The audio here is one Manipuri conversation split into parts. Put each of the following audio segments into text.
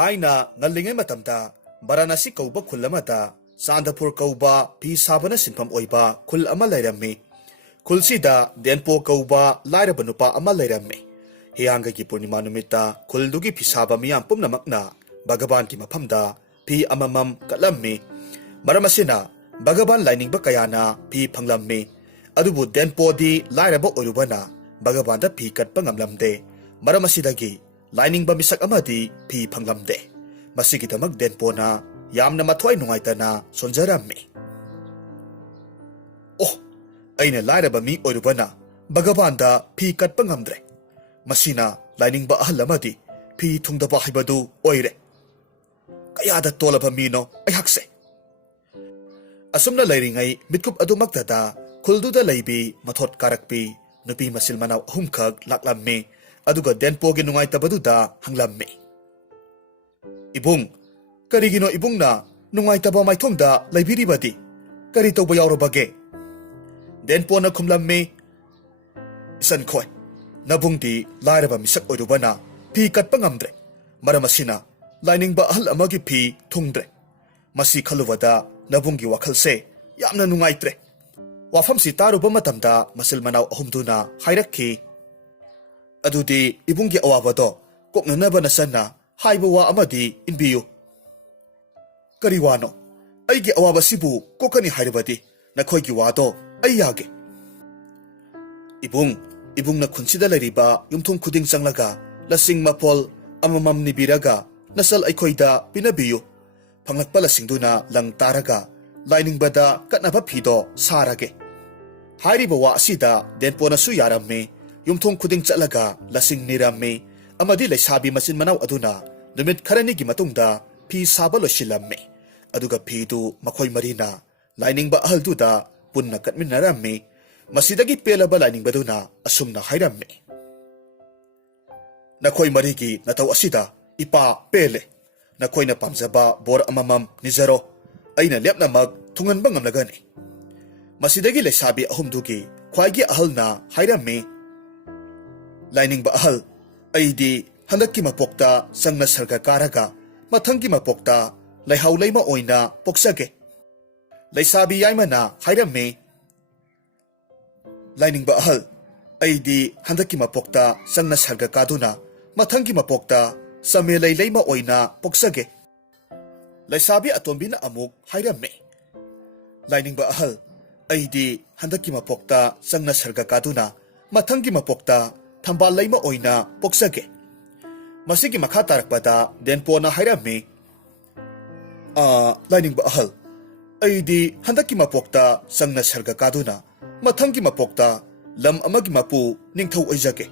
Thaina ngalingay matamda Varanasi kauba khullamata Sandapur kauba pi sabana sinpam oiba khul ama lairammi khulsida denpo kauba lairaba nupa ama lairammi hiyanga ki purnima numita khuldugi pisaba miyam pumnamakna Bhagavan ki maphamda pi amamam katlammi maramasina Bhagavan laining ba kayana pi phanglammi adubu denpo di lairaba oirubana Bhagavan da pi katpa ngamlamde maramasida-gi laining ba misak amadi pi phanglamde masigidamak denpo na yamna mathoy nungaitana sonjarammi oh aina lairaba mi oirubana Bhagavan da pi katpa ngamdre masina laining ba ahal amadi pi thungdaba haibadu oire kayada tolaba mino ayhakse asumna lairingai mitkup adumaktada khulduda laibi mathot karakpi nupi masil manau ahumkhak laklammi aduga denpo ge nungaitabadu-da hanglammi ibung karigino ibungna nungaitaba maithongda laibiribadi kari tawba yaurabage denpo na khumlammi isan khoi nabungdi lairaba misak oirubana pi katpa ngamdre maramasina laining ba ahal amagi pi thungdre masi khalubada nabungi wakhalse yamna nungaitre wafamsi taruba matamda masil manau ahumduna hairakhi adudi ibungi awabado koknanaba nasanna haiba wa amadi inbiyu kari wano aigi awaba sibu kokani hairabadi nakhoigi wado aiyage ibung na khunsida lariba yumthung khuding changlaga lasing mapol amamam nibiraga nasal aikhoida pinabiyu phanglakpa lasingduna lang taraga laining bada katnaba phido sarage hairiba wa asida denpona su yaramme yumthung khuding chalaga lasing niramme amadi laisabi masin manau aduna numit kharani gi matungda phi saba losilamme aduga phidu makhoi marina laining ba ahalduda punna katminaramme masidagi pelaba laining baduna asumna hairamme nakhoi marigi nataw asida ipa pele nakoina pamjaba bor amamam nizaro aina lepna mag thungan bangam lagani masidagi lesabi ahumdugi khwaigi ahalna hairamme laining ba ahal aidi handakki mapokta sangna sarga karaga mathangki mapokta laihaw laima oina poksage leisabi yaimana hairamme laining ba ahal aidi handakki mapokta sangna sarga kaduna mathangki mapokta same laima oina poksage leisabi atombina amuk hairamme laining ba ahal aidi handakki mapokta sangna sarga kaduna mathangki mapokta thambal laima oina poksage masigi makha tarakpada denpona hairamme laining ba ahal aidi handakki mapokta sangna sarga kaduna mathangki mapokta lam amagi mapu ningthau oijage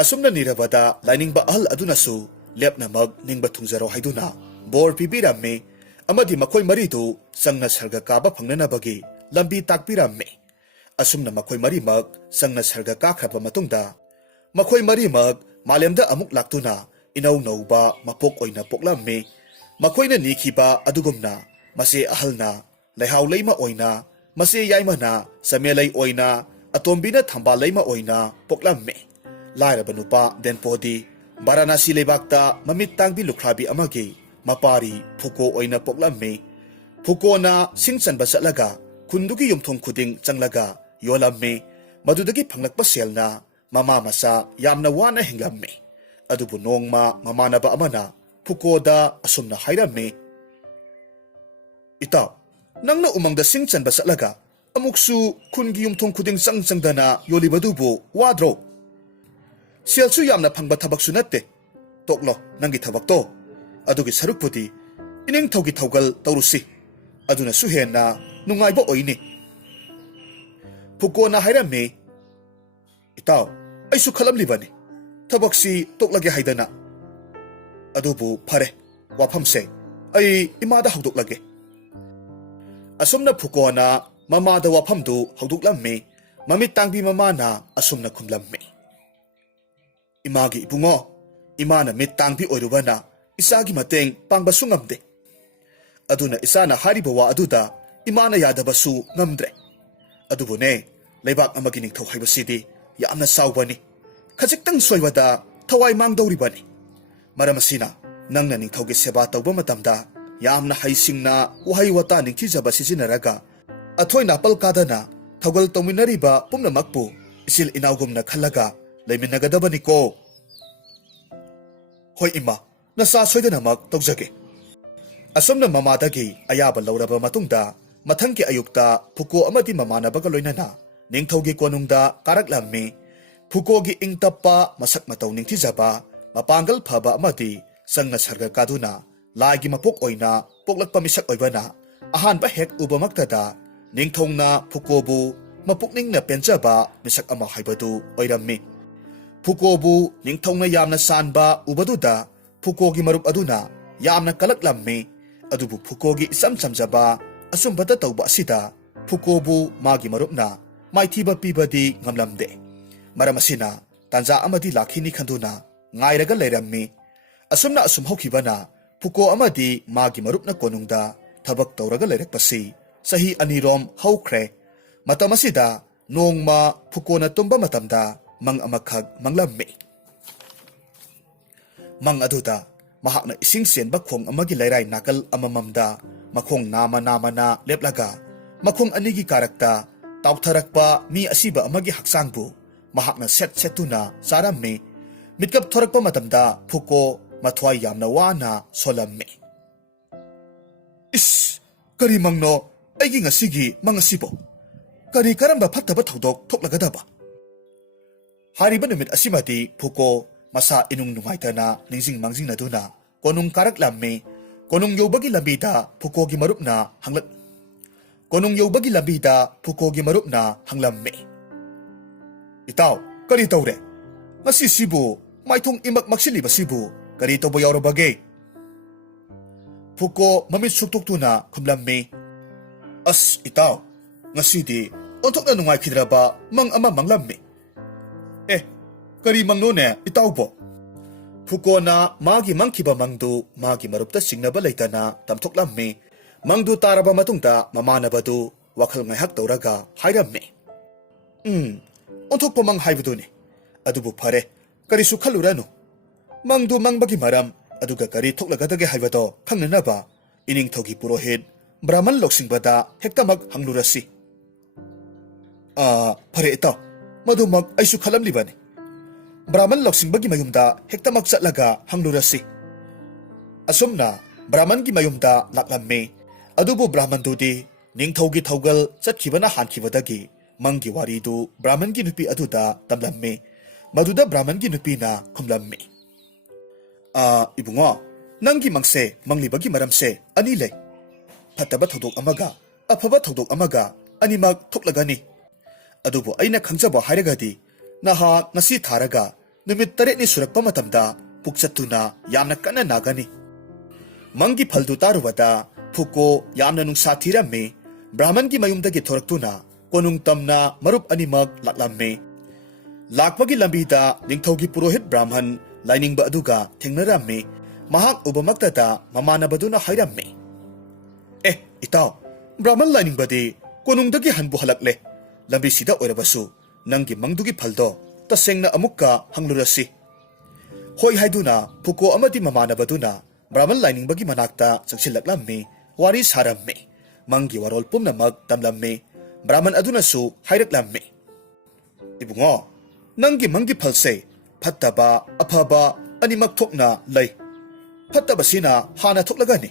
asumna nirabada laining ba ahal adunasu lepna mag ningba thungjaro haiduna bor pibiramme amadi makhoi maridu sangna sarga kaba phangnanabagi lambi takpiramme asumna makhoi mari mag sangna sarga kakhaba matungda makhoi mari mag malemda amuk laktuna inau nauba mapok oina poklamme makoina nikhiba adugumna mase ahalna laihaw laima oina mase yaimana samelai oina atombina thamba laima oina poklamme lairaba nupa denpodi Varanasi leibakta mamit tangbi lukhrabi amagi mapari phuko oina poklamme phuko na singchanba chatlaga khundugi yumthong khuding changlaga yolamme madudagi phanglakpa selna mama masa yamna wana hinglamme adubu nongma mamanaba amana phukoda asumna hairamme ita nangna umangda singchanba chatlaga amuksu khungi yumthong khuding changdana yolibadubu wadro selsu yamna phangba thabaksu natte toklo nangi thabakto adugi sarukpudi ining thogi thogal tawrusi aduna suhenna nungaiba oini phukona hairamme itaw aisu khalamlibani thabaksi toklage haidana adubu phare wafamse ai imada hawduklage asumna phukona mamada wafamdu hawduklamme mamit tangbi mamana asumna khumlamme imagi ibungo imana mit tangbi oirubana isagi mateng pangba sungamde aduna isana hariba wa aduda imana yadabasu ngamdre adubune leibak amagi ningthau haibasidi yamna sawbani khajiktang soibada thawai mangdawribani maramasina ꯅꯪꯅ ꯅꯤꯡꯊꯧꯒꯤ ꯁꯦꯕꯥ ꯇꯧꯕ ꯃꯇꯝꯗ ꯌꯥꯝꯅ ꯍꯩꯁꯤꯡꯅ ꯋꯥꯍꯩ ꯋꯥꯇꯥ ꯅꯤꯡꯊꯤꯖꯕ ꯁꯤꯖꯤꯟꯅꯔꯒ ꯑꯊꯣꯏ ꯅꯥꯄꯜ ꯀꯥꯗꯅ ꯊꯧꯒꯜ ꯇꯧꯃꯤꯟꯅꯔꯤꯕ ꯄꯨꯝꯅꯃꯛꯄꯨ ꯏꯆꯤꯜ ꯏꯅꯥꯎꯒꯨꯝꯅ ꯈꯜꯂꯒ ꯂꯩꯃꯤꯟꯅꯒꯗꯕꯅꯤꯀꯣ꯫ ꯍꯣꯏ ꯏꯃꯥ, ꯅꯆꯥ ꯁꯣꯏꯗꯅꯃꯛ ꯇꯧꯖꯒꯦ꯫ ꯑꯁꯨꯝꯅ ꯃꯃꯥꯗꯒꯤ ꯑꯌꯥꯕ ꯂꯧꯔꯕ ꯃꯇꯨꯡꯗ ꯃꯊꯪꯒꯤ ꯑꯌꯨꯛꯇ ꯐꯨꯀꯣ ꯑꯃꯗꯤ ꯃꯃꯥꯟꯅꯕꯒ ꯂꯣꯏꯅꯅ ꯅꯤꯡꯊꯧꯒꯤ ꯀꯣꯅꯨꯡꯗ ꯀꯥꯔꯛꯂꯝꯃꯤ꯫ ꯐꯨꯀꯣꯒꯤ ꯏꯪ ꯇꯞꯄ ꯃꯁꯛ ꯃꯇꯧ ꯅꯤꯡꯊꯤꯖꯕ ꯃꯄꯥꯡꯒꯜ ꯐꯕ ꯑꯃꯗꯤ ꯆꯪꯅ ꯁꯔꯒ ꯀꯥꯗꯨꯅ ꯂꯥꯏꯒꯤ ꯃꯄꯣꯛ ꯑꯣꯏꯅ ꯄꯣꯛꯂꯛꯄ ꯃꯤꯁꯛ ꯑꯣꯏꯕꯅ ꯑꯍꯥꯟꯕ ꯍꯦꯛ ꯎꯕꯃꯛꯇꯗ ꯅꯤꯡꯊꯧꯅ ꯐꯨꯀꯣꯕꯨ ꯃꯄꯨꯛꯅꯤꯡꯅ ꯄꯦꯟꯖꯕ ꯃꯤꯁꯛ ꯑꯃ ꯍꯥꯏꯕꯗꯨ ꯑꯣꯏꯔꯝꯃꯤ꯫ ꯐꯨꯀꯣꯕꯨ ꯅꯤꯡꯊꯧꯅ ꯌꯥꯝꯅ ꯁꯥꯟꯕ ꯎꯕꯗꯨꯗ ꯐꯨꯀꯣꯒꯤ ꯃꯔꯨꯞ ꯑꯗꯨꯅ ꯌꯥꯝꯅ ꯀꯂꯛꯂꯝꯃꯤ꯫ ꯑꯗꯨꯕꯨ ꯐꯨꯀꯣꯒꯤ ꯏꯆꯝ ꯆꯝꯖꯕ ꯑꯆꯨꯝꯕꯇ ꯇꯧꯕ ꯑꯁꯤꯗ ꯐꯨꯀꯣꯕꯨ ꯃꯥꯒꯤ ꯃꯔꯨꯞꯅ ꯃꯥꯏꯊꯤꯕ ꯄꯤꯕꯗꯤ ꯉꯝꯂꯝꯗꯦ꯫ ꯃꯔꯝ ꯑꯁꯤꯅ ꯇꯥꯟꯖꯥ ꯑꯃꯗꯤ ꯂꯥꯛꯈꯤꯅꯤ ꯈꯟꯗꯨꯅ ꯉꯥꯏꯔꯒ ꯂꯩꯔꯝꯃꯤ꯫ ꯑꯁꯨꯝꯅ ꯑꯁꯨꯝ ꯍꯧꯈꯤꯕꯅ ꯐꯨꯀꯣ ꯑꯃꯗꯤ ꯃꯥꯒꯤ ꯃꯔꯨꯞꯅ ꯀꯣꯅꯨꯡꯗ ꯊꯕꯛ ꯇꯧꯔꯒ ꯂꯩꯔꯛꯄꯁꯤ ꯆꯍꯤ 2ꯔꯣꯝ ꯍꯧꯈ꯭ꯔꯦ꯫ ꯃꯇꯝ ꯑꯁꯤꯗ ꯅꯣꯡꯃ ꯐꯨꯀꯣꯅ ꯇꯨꯝꯕ ꯃꯇꯝꯗ ꯃꯪ ꯑꯃꯈꯛ ꯃꯪꯂꯝꯃꯤ꯫ ꯃꯪ ꯑꯗꯨꯗ ꯃꯍꯥꯛꯅ ꯏꯁꯤꯡ ꯆꯦꯟꯕ ꯈꯣꯡ ꯑꯃꯒꯤ ꯂꯩꯔꯥꯏ ꯅꯥꯀꯜ ꯑꯃꯃꯝꯗ ꯃꯈꯣꯡ ꯅꯥꯝꯃ ꯅꯥꯝꯃꯅ ꯂꯦꯞꯂꯒ ꯃꯈꯣꯡ ꯑꯅꯤꯒꯤ ꯀꯥꯔꯛꯇ ꯇꯥꯎꯊꯔꯛꯄ ꯃꯤ ꯑꯁꯤꯕ ꯑꯃꯒꯤ ꯍꯛꯆꯥꯡꯕꯨ ꯃꯍꯥꯛꯅ ꯁꯦꯠ ꯁꯦꯠꯇꯨꯅ ꯆꯥꯔꯝꯃꯤ꯫ ꯃꯤꯠꯀꯞ ꯊꯣꯔꯛꯄ ꯃꯇꯝꯗ ꯐꯨꯀꯣ ꯃꯊ꯭ꯋꯥꯏ ꯌꯥꯝꯅ ꯋꯥꯅ ꯁꯣꯜꯂꯝꯃꯤ꯫ ꯏꯁ! ꯀꯔꯤ ꯃꯪꯅꯣ ꯑꯩꯒꯤ ꯉꯁꯤꯒꯤ ꯃꯪ ꯑꯁꯤꯕꯣ? ꯀꯔꯤ ꯀꯔꯝꯕ ꯐꯠꯇꯕ ꯊꯧꯗꯣꯛ ꯊꯣꯛꯂꯒꯗꯕ? ꯍꯥꯏꯔꯤꯕ ꯅꯨꯃꯤꯠ ꯑꯁꯤꯃꯗꯤ ꯐꯨꯀꯣ ꯃꯁꯥ ꯏꯅꯨꯡ ꯅꯨꯡꯉꯥꯏꯇꯅ ꯅꯤꯡꯖꯤꯡ ꯃꯥꯡꯖꯤꯡꯅꯗꯨꯅ ꯀꯣꯅꯨꯡ ꯀꯥꯔꯛꯂꯝꯃꯤ꯫ ꯀꯣꯅꯨꯡ ꯌꯧꯕꯒꯤ ꯂꯝꯕꯤꯗ ꯐꯨꯀꯣꯒꯤ ꯃꯔꯨꯞꯅ ꯍꯪꯂꯝꯃꯤ꯫ ꯏꯇꯥꯎ, ꯀꯔꯤ ꯇꯧꯔꯦ? ꯉꯁꯤꯁꯤꯕꯨ ꯃꯥꯏꯊꯣꯡ ꯏꯃꯛ ꯃꯛꯁꯤꯜꯂꯤꯕꯁꯤꯕꯨ ꯀꯔꯤ ꯇꯧꯕ ꯌꯥꯎꯔꯕꯒꯦ? ꯐꯨꯀꯣ ꯃꯃꯤꯠ ꯁꯨꯛꯇꯣꯛꯇꯨꯅ ꯈꯨꯝꯂꯝꯃꯤ꯫ ꯑꯁ ꯏꯇꯥꯎ, ꯉꯁꯤꯗꯤ ꯑꯣꯟꯊꯣꯛꯅ ꯅꯨꯡꯉꯥꯏꯈꯤꯗ꯭ꯔꯕ ꯃꯪ ꯑꯃ ꯃꯪꯂꯝꯃꯤ꯫ ꯑꯦ, ꯀꯔꯤ ꯃꯪꯅꯣꯅꯦ ꯏꯇꯥꯎꯕꯣ? ꯐꯨꯀꯣꯅ ꯃꯥꯒꯤ ꯃꯪꯈꯤꯕ ꯃꯪꯗꯨ ꯃꯥꯒꯤ ꯃꯔꯨꯞꯇ ꯆꯤꯡꯅꯕ ꯂꯩꯇꯅ ꯇꯝꯊꯣꯛꯂꯝꯃꯤ꯫ ꯃꯪꯗꯨ ꯇꯥꯔꯕ ꯃꯇꯨꯡꯗ ꯃꯃꯥꯟꯅꯕꯗꯨ ꯋꯥꯈꯜ ꯉꯥꯏꯍꯥꯛ ꯇꯧꯔꯒ ꯍꯥꯏꯔꯝꯃꯤ꯫ ꯑꯣꯟꯊꯣꯛꯄ ꯃꯪ ꯍꯥꯏꯕꯗꯨꯅꯤ꯫ ꯑꯗꯨꯕꯨ ꯐꯔꯦ, ꯀꯔꯤꯁꯨ ꯈꯜꯂꯨꯔꯅꯨ꯫ ꯃꯪꯗꯨ ꯃꯪꯕꯒꯤ ꯃꯔꯝ ꯑꯗꯨꯒ ꯀꯔꯤ ꯊꯣꯛꯂꯒꯗꯒꯦ ꯍꯥꯏꯕꯗꯣ ꯈꯪꯅꯅꯕ ꯏꯅꯤꯡꯊꯧꯒꯤ ꯄꯨꯔꯣꯍꯤꯠ ꯕ꯭ꯔꯥꯍꯃꯟ ꯂꯧꯁꯤꯡꯕꯗ ꯍꯦꯛꯇꯃꯛ ꯍꯪꯂꯨꯔꯁꯤ꯫ ꯐꯔꯦ ꯏꯇꯥꯎ, ꯃꯗꯨꯃꯛ ꯑꯩꯁꯨ ꯈꯜꯂꯝꯂꯤꯕꯅꯤ꯫ ꯕ꯭ꯔꯥꯍꯃꯟ ꯂꯧꯁꯤꯡꯕꯒꯤ ꯃꯌꯨꯝꯗ ꯍꯦꯛꯇꯃꯛ ꯆꯠꯂꯒ ꯍꯪꯂꯨꯔꯁꯤ꯫ ꯑꯁꯨꯝꯅ ꯕ꯭ꯔꯥꯍꯃꯟꯒꯤ ꯃꯌꯨꯝꯗ ꯂꯥꯛꯂꯝꯃꯤ꯫ ꯑꯗꯨꯕꯨ ꯕ꯭ꯔꯥꯍꯃꯟꯗꯨꯗꯤ ꯅꯤꯡꯊꯧꯒꯤ ꯊꯧꯒꯜ ꯆꯠꯈꯤꯕꯅ ꯍꯥꯟꯈꯤꯕꯗꯒꯤ ꯃꯪꯒꯤ ꯋꯥꯔꯤꯗꯨ ꯕ꯭ꯔꯥꯍꯃꯟꯒꯤ ꯅꯨꯄꯤ ꯑꯗꯨꯗ ꯇꯝꯂꯝꯃꯤ꯫ ꯃꯗꯨꯗ ꯕ꯭ꯔꯥꯍꯃꯟꯒꯤ ꯅꯨꯄꯤꯅ ꯈꯨꯝꯂꯝꯃꯤ꯫ ꯏꯕꯨꯡꯉꯣ, ꯅꯪꯒꯤ ꯃꯪꯁꯦ ꯃꯪꯂꯤꯕꯒꯤ ꯃꯔꯝꯁꯦ 2 ꯂꯩ꯫ ꯐꯠꯇꯕ ꯊꯧꯗꯣꯛ ꯑꯃꯒ ꯑꯐꯕ ꯊꯧꯗꯣꯛ ꯑꯃꯒ ꯑꯅꯤꯃꯛ ꯊꯣꯛꯂꯒꯅꯤ꯫ ꯑꯗꯨꯕꯨ ꯑꯩꯅ ꯈꯪꯖꯕ ꯍꯥꯏꯔꯒꯗꯤ ꯅꯍꯥꯛ ꯉꯁꯤ ꯊꯥꯔꯒ ꯅꯨꯃꯤꯠ 8ꯅꯤ ꯁꯨꯔꯛꯄ ꯃꯇꯝꯗ ꯄꯨꯛꯆꯠꯇꯨꯅ ꯌꯥꯝꯅ ꯀꯟꯅ ꯅꯥꯒꯅꯤ꯫ ꯃꯪꯒꯤ ꯐꯜꯗꯨ ꯇꯥꯔꯨꯕꯗ ꯐꯨꯀꯣ ꯌꯥꯝꯅ ꯅꯨꯡꯁꯥ ꯊꯤꯔꯝꯃꯤ꯫ ꯕ꯭ꯔꯥꯍꯃꯟꯒꯤ ꯃꯌꯨꯝꯗꯒꯤ ꯊꯣꯔꯛꯇꯨꯅ ꯀꯣꯅꯨꯡ ꯇꯝꯅ ꯃꯔꯨꯞ ꯑꯅꯤꯃꯛ ꯂꯥꯛꯂꯝꯃꯤ꯫ ꯂꯥꯛꯄꯒꯤ ꯂꯝꯕꯤꯗ ꯅꯤꯡꯊꯧꯒꯤ ꯄꯨꯔꯣꯍꯤꯠ ꯕ꯭ꯔꯥꯍꯃꯟ ꯂꯥꯏꯅꯤꯡꯕ ꯑꯗꯨꯒ ꯊꯦꯡꯅꯔꯝꯃꯤ꯫ ꯃꯍꯥꯛ ꯎꯕꯃꯛꯇꯗ ꯃꯃꯥꯟꯅꯕꯗꯨꯅ ꯍꯥꯏꯔꯝꯃꯤ꯫ ꯑꯦ ꯏꯇꯥꯎ, ꯕ꯭ꯔꯥꯍꯃꯟ ꯂꯥꯏꯅꯤꯡꯕꯗꯤ ꯀꯣꯅꯨꯡꯗꯒꯤ ꯍꯟꯕꯨ ꯍꯜꯂꯛꯂꯦ꯫ ꯂꯝꯕꯤꯁꯤꯗ ꯑꯣꯏꯔꯕꯁꯨ ꯅꯪꯒꯤ ꯃꯪꯗꯨꯒꯤ ꯐꯜꯗꯣ ꯇꯁꯦꯡꯅ ꯑꯃꯨꯛꯀ ꯍꯪꯂꯨꯔꯁꯤ꯫ ꯍꯣꯏ ꯍꯥꯏꯗꯨꯅ ꯐꯨꯀꯣ ꯑꯃꯗꯤ ꯃꯃꯥꯟꯅꯕꯗꯨꯅ ꯕ꯭ꯔꯥꯍꯃꯟ ꯂꯥꯏꯅꯤꯡꯕꯒꯤ ꯃꯅꯥꯛꯇ ꯆꯪꯁꯤꯜꯂꯛꯂꯝꯃꯤ꯫ ꯋꯥꯔꯤ ꯁꯥꯔꯝꯃꯤ꯫ ꯃꯪꯒꯤ ꯋꯥꯔꯣꯜ ꯄꯨꯝꯅꯃꯛ ꯇꯝꯂꯝꯃꯤ꯫ ꯕ꯭ꯔꯥꯍꯃꯟ ꯑꯗꯨꯅꯁꯨ ꯍꯥꯏꯔꯛꯂꯝꯃꯤ꯫ ꯏꯕꯨꯡꯉꯣ, ꯅꯪꯒꯤ ꯃꯪꯒꯤ ꯐꯜꯁꯦ ꯐꯠꯇꯕ ꯑꯐꯕ ꯑꯅꯤꯃꯛ ꯊꯣꯛꯅ ꯂꯩ꯫ ꯐꯠꯇꯕꯁꯤꯅ ꯍꯥꯟꯅ ꯊꯣꯛꯂꯒꯅꯤ꯫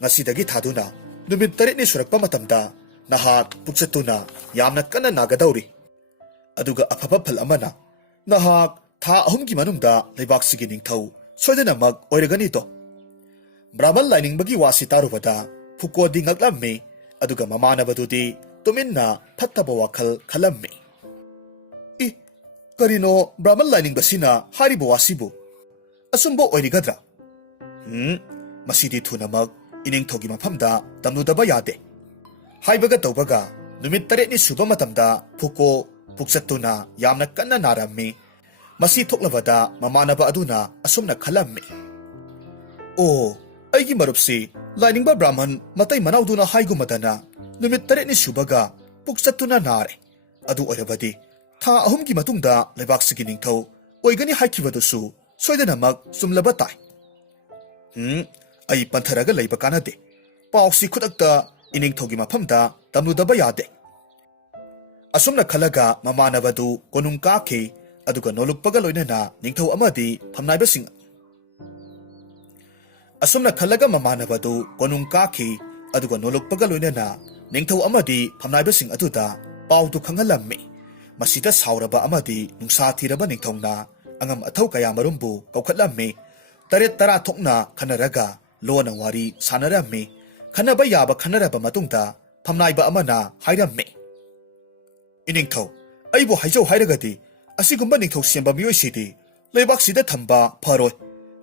ꯉꯁꯤꯗꯒꯤ ꯊꯥꯗꯨꯅ ꯅꯨꯃꯤꯠ 8ꯅꯤ ꯁꯨꯔꯛꯄ ꯃꯇꯝꯗ ꯅꯍꯥꯛ ꯄꯨꯛꯆꯠꯇꯨꯅ ꯌꯥꯝꯅ ꯀꯟꯅ ꯅꯥꯒꯗꯧꯔꯤ꯫ ꯑꯗꯨꯒ ꯑꯐꯕ ꯐꯜ ꯑꯃꯅ ꯅꯍꯥꯛ ꯊꯥ 3ꯒꯤ ꯃꯅꯨꯡꯗ ꯂꯩꯕꯥꯛꯁꯤꯒꯤ ꯅꯤꯡꯊꯧ ꯁꯣꯏꯗꯅꯃꯛ ꯑꯣꯏꯔꯒꯅꯤꯗꯣ꯫ ꯕ꯭ꯔꯥꯍꯃꯟ ꯂꯥꯏꯅꯤꯡꯕꯒꯤ ꯋꯥꯁꯤ ꯇꯥꯔꯨꯕꯗ ꯐꯨꯀꯣꯗꯤ ꯉꯛꯂꯝꯃꯤ꯫ ꯑꯗꯨꯒ ꯃꯃꯥꯟꯅꯕꯗꯨꯗꯤ ꯇꯨꯃꯤꯟꯅ ꯐꯠꯇꯕ ꯋꯥꯈꯜ ꯈꯜꯂꯝꯃꯤ꯫ ꯀꯔꯤꯅꯣ ꯕ꯭ꯔꯥꯍꯃꯟ ꯂꯥꯏꯅꯤꯡꯕꯁꯤꯅ ꯍꯥꯏꯔꯤꯕ ꯋꯥꯁꯤꯕꯨ? ꯑꯆꯨꯝꯕ ꯑꯣꯏꯔꯤꯒꯗ꯭ꯔꯥ? ꯃꯁꯤꯗꯤ ꯊꯨꯅꯃꯛ ꯏꯅꯤꯡꯊꯧꯒꯤ ꯃꯐꯝꯗ ꯇꯝꯂꯨꯗꯕ ꯌꯥꯗꯦ꯫ ꯍꯥꯏꯕꯒ ꯇꯧꯕꯒ ꯅꯨꯃꯤꯠ 8ꯅꯤ ꯁꯨꯕ ꯃꯇꯝꯗ ꯐꯨꯀꯣ ꯄꯨꯛꯆꯠꯇꯨꯅ ꯌꯥꯝꯅ ꯀꯟꯅ ꯅꯥꯔꯝꯃꯤ꯫ ꯃꯁꯤ ꯊꯣꯛꯂꯕꯗ ꯃꯃꯥꯟꯅꯕ ꯑꯗꯨꯅ ꯑꯁꯨꯝꯅ ꯈꯜꯂꯝꯃꯤ꯫ ꯑꯣ, ꯑꯩꯒꯤ ꯃꯔꯨꯞꯁꯤ ꯂꯥꯏꯅꯤꯡꯕ ꯕ꯭ꯔꯥꯍꯃꯟ ꯃꯇꯩ ꯃꯅꯥꯎꯗꯨꯅ ꯍꯥꯏꯒꯨꯝꯃꯗꯅ ꯅꯨꯃꯤꯠ 8ꯅꯤ ꯁꯨꯕꯒ ꯄꯨꯛꯆꯠꯇꯨꯅ ꯅꯥꯔꯦ꯫ ꯑꯗꯨ ꯑꯣꯏꯔꯕꯗꯤ ꯊꯥ 3ꯒꯤ ꯃꯇꯨꯡꯗ ꯂꯩꯕꯥꯛꯁꯤꯒꯤ ꯅꯤꯡꯊꯧ ꯑꯣꯏꯒꯅꯤ ꯍꯥꯏꯈꯤꯕꯗꯨꯁꯨ ꯁꯣꯏꯗꯅꯃꯛ ꯆꯨꯝꯂꯕ ꯇꯥꯏ꯫ ꯑꯩ ꯄꯟꯊꯔꯒ ꯂꯩꯕ ꯀꯥꯟꯅꯗꯦ ꯄꯥꯎꯁꯤ ꯈꯨꯗꯛꯇ ꯏꯅꯤꯡꯊꯧꯒꯤ ꯃꯐꯝꯗ ꯇꯝꯂꯨꯗꯕ ꯌꯥꯗꯦ ꯑꯁꯨꯝꯅ ꯈꯜꯂꯒ ꯃꯃꯥꯟꯅꯕꯗꯨ ꯀꯣꯅꯨꯡ ꯀꯥꯈꯤ ꯑꯗꯨꯒ ꯅꯣꯂꯨꯛꯄꯒ ꯂꯣꯏꯅꯅ ꯅꯤꯡꯊꯧ ꯑꯃꯗꯤ ꯐꯝꯅꯥꯏꯕꯁꯤꯡ ꯑꯁꯨꯝꯅ ꯈꯜꯂꯒ ꯃꯃꯥꯟꯅꯕꯗꯨ ꯀꯣꯅꯨꯡ ꯀꯥꯈꯤ ꯑꯗꯨꯒ ꯅꯣꯂꯨꯛꯄꯒ ꯂꯣꯏꯅꯅ ꯅꯤꯡꯊꯧ ꯑꯃꯗꯤ ꯐꯝꯅꯥꯏꯕꯁꯤꯡ ꯑꯗꯨꯗ ꯄꯥꯎꯗꯨ ꯈꯪꯍꯜꯂꯝꯃꯤ ꯃꯁꯤꯗ ꯁꯥꯎꯔꯕ ꯑꯃꯗꯤ ꯅꯨꯡꯁꯥ ꯊꯤꯔꯕ ꯅꯤꯡꯊꯧꯅ ꯑꯉꯝ ꯑꯊꯧ ꯀꯌꯥ ꯃꯔꯨꯝꯕꯨ ꯀꯧꯈꯠꯂꯝꯃꯤ ꯇꯔꯦꯠ ꯇꯔꯥ ꯊꯣꯛꯅ ꯈꯟꯅꯔꯒ ꯂꯣꯟꯅ ꯋꯥꯔꯤ ꯁꯥꯟꯅꯔꯝꯃꯤ ꯈꯟꯅꯕ ꯌꯥꯕ ꯈꯟꯅꯔꯕ ꯃꯇꯨꯡꯗ ꯐꯝꯅꯥꯏꯕ ꯑꯃꯅ ꯍꯥꯏꯔꯝꯃꯤ ꯏꯅꯤꯡꯊꯧ ꯑꯩꯕꯨ ꯍꯥꯏꯖꯧ ꯍꯥꯏꯔꯒꯗꯤ ꯑꯁꯤꯒꯨꯝꯕ ꯅꯤꯡꯊꯧ ꯁꯦꯝꯕ ꯃꯤꯑꯣꯏꯁꯤꯗꯤ ꯂꯩꯕꯥꯛꯁꯤꯗ ꯊꯝꯕ ꯐꯔꯣꯏ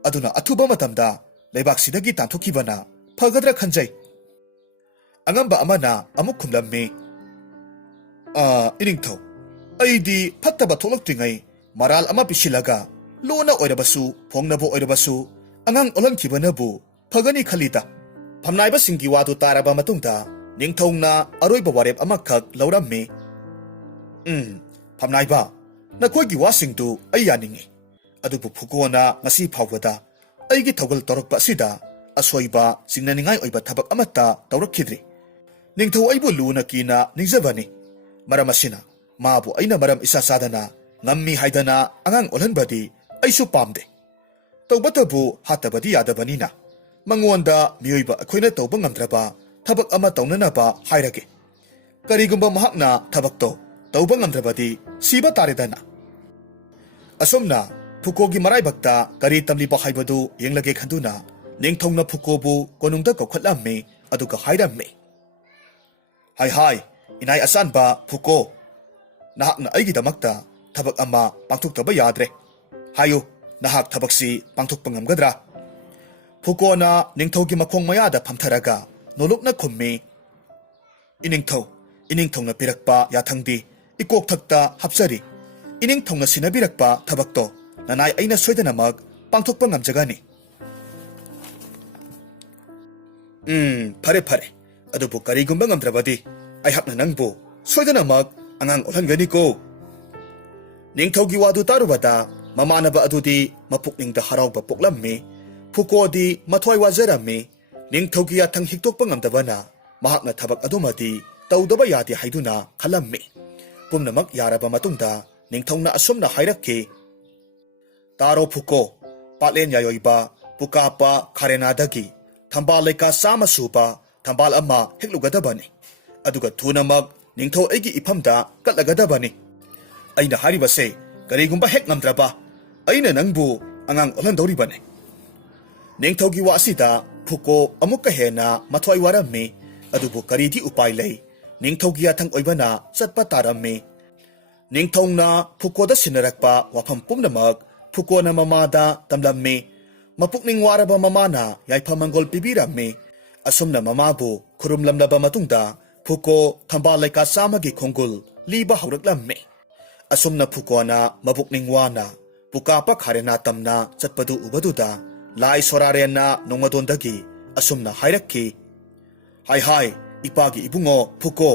ꯑꯗꯨꯅ ꯑꯊꯨꯕ ꯃꯇꯝꯗ ꯂꯩꯕꯥꯛꯁꯤꯗꯒꯤ ꯇꯥꯟꯊꯣꯛꯈꯤꯕꯅ ꯐꯒꯗ꯭ꯔꯥ ꯈꯟꯖꯩ ꯑꯉꯝꯕ ꯑꯃꯅ ꯑꯃꯨꯛ ꯈꯨꯝꯂꯝꯃꯤ ꯏꯅꯤꯡꯊꯧ ꯑꯩꯗꯤ ꯐꯠꯇꯕ ꯊꯣꯛꯂꯛꯇ꯭ꯔꯤꯉꯩ ꯃꯔꯥꯜ ꯑꯃ ꯄꯤꯁꯤꯜꯂꯒ ꯂꯣꯟꯅ ꯑꯣꯏꯔꯕꯁꯨ ꯐꯣꯡꯅꯕ ꯑꯣꯏꯔꯕꯁꯨ ꯑꯉꯥꯡ ꯑꯣꯜꯍꯟꯈꯤꯕꯅꯕꯨ ꯐꯒꯅꯤ ꯈꯜꯂꯤꯗ ꯐꯝꯅꯥꯏꯕꯁꯤꯡꯒꯤ ꯋꯥꯗꯨ ꯇꯥꯔꯕ ꯃꯇꯨꯡꯗ ꯅꯤꯡꯊꯧꯅ ꯑꯔꯣꯏꯕ ꯋꯥꯔꯦꯞ ꯑꯃꯈꯛ ꯂꯧꯔꯝꯃꯤ ꯐꯝꯅꯥꯏꯕ ꯅꯈꯣꯏꯒꯤ ꯋꯥꯁꯤꯡꯗꯨ ꯑꯩ ꯌꯥꯅꯤꯡꯉꯤ ꯑꯗꯨꯕꯨ ꯐꯨꯀꯣꯅ ꯉꯁꯤ ꯐꯥꯎꯕꯗ ꯑꯩꯒꯤ ꯊꯧꯒꯜ ꯇꯧꯔꯛꯄ ꯑꯁꯤꯗ ꯑꯁꯣꯏꯕ ꯆꯤꯡꯅꯅꯤꯡꯉꯥꯏ ꯑꯣꯏꯕ ꯊꯕꯛ ꯑꯃꯠꯇ ꯇꯧꯔꯛꯈꯤꯗ꯭ꯔꯤ ꯅꯤꯡꯊꯧ ꯑꯩꯕꯨ ꯂꯨꯅ ꯀꯤꯅ ꯅꯤꯡꯖꯕꯅꯤ ꯃꯔꯝ ꯑꯁꯤꯅ ꯃꯥꯕꯨ ꯑꯩꯅ ꯃꯔꯝ ꯏꯆꯥ ꯆꯥꯗꯅ ꯉꯝꯃꯤ ꯍꯥꯏꯗꯅ ꯑꯉꯥꯡ ꯑꯣꯜꯍꯟꯕꯗꯤ ꯑꯩꯁꯨ ꯄꯥꯝꯗꯦ ꯇꯧꯕꯇꯕꯨ ꯍꯥꯠꯇꯕꯗꯤ ꯌꯥꯗꯕꯅꯤꯅ ꯃꯉꯣꯟꯗ ꯃꯤꯑꯣꯏꯕ ꯑꯩꯈꯣꯏꯅ ꯇꯧꯕ ꯉꯝꯗ꯭ꯔꯕ ꯊꯕꯛ ꯑꯃ ꯇꯧꯅꯅꯕ ꯍꯥꯏꯔꯒꯦ ꯀꯔꯤꯒꯨꯝꯕ ꯃꯍꯥꯛꯅ ꯊꯕꯛꯇꯣ ꯇꯧꯕ ꯉꯝꯗ꯭ꯔꯕꯗꯤ ꯁꯤꯕ ꯇꯥꯔꯦꯗꯅ ꯑꯁꯣꯝꯅ ꯐꯨꯀꯣꯒꯤ ꯃꯔꯥꯏꯕꯛꯇ ꯀꯔꯤ ꯇꯝꯂꯤꯕ ꯍꯥꯏꯕꯗꯨ ꯌꯦꯡꯂꯒꯦ ꯈꯟꯗꯨꯅ ꯅꯤꯡꯊꯧꯅ ꯐꯨꯀꯣꯕꯨ ꯀꯣꯅꯨꯡꯗ ꯀꯧꯈꯠꯂꯝꯃꯤ ꯑꯗꯨꯒ ꯍꯥꯏꯔꯝꯃꯤ ꯍꯥꯏ ꯏꯅꯥꯏ ꯑꯆꯥꯟꯕ ꯐꯨꯀꯣ ꯅꯍꯥꯛꯅ ꯑꯩꯒꯤꯗꯃꯛꯇ ꯊꯕꯛ ꯑꯃ ꯄꯥꯡꯊꯣꯛꯇꯕ ꯌꯥꯗ꯭ꯔꯦ ꯍꯥꯏꯌꯨ ꯅꯍꯥꯛ ꯊꯕꯛꯁꯤ ꯄꯥꯡꯊꯣꯛꯄ ꯉꯝꯒꯗ꯭ꯔꯥ ꯐꯨꯀꯣꯅ ꯅꯤꯡꯊꯧꯒꯤ ꯃꯈꯣꯡ ꯃꯌꯥꯗ ꯐꯝꯊꯔꯒ ꯅꯣꯂꯨꯛꯅ ꯈꯨꯝꯃꯤ ꯏꯅꯤꯡꯊꯧꯅ ꯄꯤꯔꯛꯄ ꯌꯥꯊꯪꯗꯤ ꯏꯀꯣꯛꯊꯛꯇ ꯍꯥꯞꯆꯔꯤ ꯏꯅꯤꯡꯊꯧꯅ ꯁꯤꯟꯅꯕꯤꯔꯛꯄ ꯊꯕꯛꯇꯣ ꯅꯅꯥꯏ ꯑꯩꯅ ꯁꯣꯏꯗꯅꯃꯛ ꯄꯥꯡꯊꯣꯛꯄ ꯉꯝꯖꯒꯅꯤ ꯐꯔꯦ ꯑꯗꯨꯕꯨ ꯀꯔꯤꯒꯨꯝꯕ ꯉꯝꯗ꯭ꯔꯕꯗꯤ ꯑꯩꯍꯥꯛꯅ ꯅꯪꯕꯨ ꯁꯣꯏꯗꯅꯃꯛ ꯑꯉꯥꯡ ꯑꯣꯜꯍꯟꯒꯅꯤꯀꯣ ꯅꯤꯡꯊꯧꯒꯤ ꯋꯥꯗꯨ ꯇꯥꯔꯨꯕꯗ ꯃꯃꯥꯟꯅꯕ ꯑꯗꯨꯗꯤ ꯃꯄꯨꯛꯅꯤꯡꯗ ꯍꯔꯥꯎꯕ ꯄꯣꯛꯂꯝꯃꯤ ꯐꯨꯀꯣꯗꯤ ꯃꯊ꯭ꯋꯥꯏ ꯋꯥꯖꯔꯝꯃꯤ ꯅꯤꯡꯊꯧꯒꯤ ꯌꯥꯊꯪ ꯍꯤꯛꯇꯣꯛꯄ ꯉꯝꯗꯕꯅ ꯃꯍꯥꯛꯅ ꯊꯕꯛ ꯑꯗꯨꯃꯗꯤ ꯇꯧꯗꯕ ꯌꯥꯗꯦ ꯍꯥꯏꯗꯨꯅ ꯈꯜꯂꯝꯃꯤ ꯄꯨꯝꯅꯃꯛ ꯌꯥꯔꯕ ꯃꯇꯨꯡꯗ ꯅꯤꯡꯊꯧꯅ ꯑꯁꯨꯝꯅ ꯍꯥꯏꯔꯛꯈꯤ ꯇꯥꯔꯣ ꯐꯨꯀꯣ ꯄꯥꯠꯂꯦꯟ ꯌꯥꯌꯣꯏꯕ ꯄꯨꯀꯥꯞꯄ ꯈꯥꯔꯦꯅꯥꯗꯒꯤ ꯊꯝꯕꯥꯜ ꯂꯩꯀꯥ 100 ꯁꯨꯕ ꯊꯝꯕꯥꯜ ꯑꯃ ꯍꯦꯛꯂꯨꯒꯗꯕꯅꯤ ꯑꯗꯨꯒ ꯊꯨꯅꯃꯛ ꯅꯤꯡꯊꯧ ꯑꯩꯒꯤ ꯏꯐꯝꯗ ꯀꯠꯂꯒꯗꯕꯅꯤ ꯑꯩꯅ ꯍꯥꯏꯔꯤꯕꯁꯦ ꯀꯔꯤꯒꯨꯝꯕ ꯍꯦꯛ ꯉꯝꯗ꯭ꯔꯕ ꯑꯩꯅ ꯅꯪꯕꯨ ꯑꯉꯥꯡ ꯑꯣꯜꯍꯟꯗꯧꯔꯤꯕꯅꯤ ꯅꯤꯡꯊꯧꯒꯤ ꯋꯥ ꯑꯁꯤꯗ ꯐꯨꯀꯣ ꯑꯃꯨꯛꯀ ꯍꯦꯟꯅ ꯃꯊ꯭ꯋꯥꯏ ꯋꯥꯔꯝꯃꯤ ꯑꯗꯨꯕꯨ ꯀꯔꯤꯗꯤ ꯎꯄꯥꯏ ꯂꯩ ꯅꯤꯡꯊꯧꯒꯤ ꯌꯥꯊꯪ ꯑꯣꯏꯕꯅ ꯆꯠꯄ ꯇꯥꯔꯝꯃꯤ ꯅꯤꯡꯊꯧꯅ ꯐꯨꯀꯣꯗ ꯁꯤꯟꯅꯔꯛꯄ ꯋꯥꯐꯝ ꯄꯨꯝꯅꯃꯛ ꯐꯨꯀꯣꯅ ꯃꯃꯥꯗ ꯇꯝꯂꯝꯃꯤ ꯃꯄꯨꯛꯅꯤꯡ ꯋꯥꯔꯕ ꯃꯃꯥꯅ ꯌꯥꯏꯐ-ꯃꯪꯒꯣꯜ ꯄꯤꯕꯤꯔꯝꯃꯤ ꯑꯁꯨꯝꯅ ꯃꯃꯥꯕꯨ ꯈꯨꯔꯨꯝꯂꯝꯂꯕ ꯃꯇꯨꯡꯗ ꯐꯨꯀꯣ ꯊꯝꯕꯥꯜ ꯂꯩꯀꯥ 100ꯒꯤ ꯈꯣꯡꯒꯨꯜ ꯂꯤꯕ ꯍꯧꯔꯛꯂꯝꯃꯤ ꯑꯁꯨꯝꯅ ꯐꯨꯀꯣꯅ ꯃꯄꯨꯛꯅꯤꯡ ꯋꯥꯅ ꯄꯨꯀꯥꯞꯄ ꯈꯥꯔꯦꯅꯥ ꯇꯝꯅ ꯆꯠꯄꯗꯨ ꯎꯕꯗꯨꯗ ꯂꯥꯏ ꯁꯣꯔꯥꯔꯦꯟꯅ ꯅꯣꯡꯃꯗꯣꯟꯗꯒꯤ ꯑꯁꯨꯝꯅ ꯍꯥꯏꯔꯛꯈꯤ ꯍꯥꯏ ꯏꯄꯥꯒꯤ ꯏꯕꯨꯡꯉꯣ ꯐꯨꯀꯣ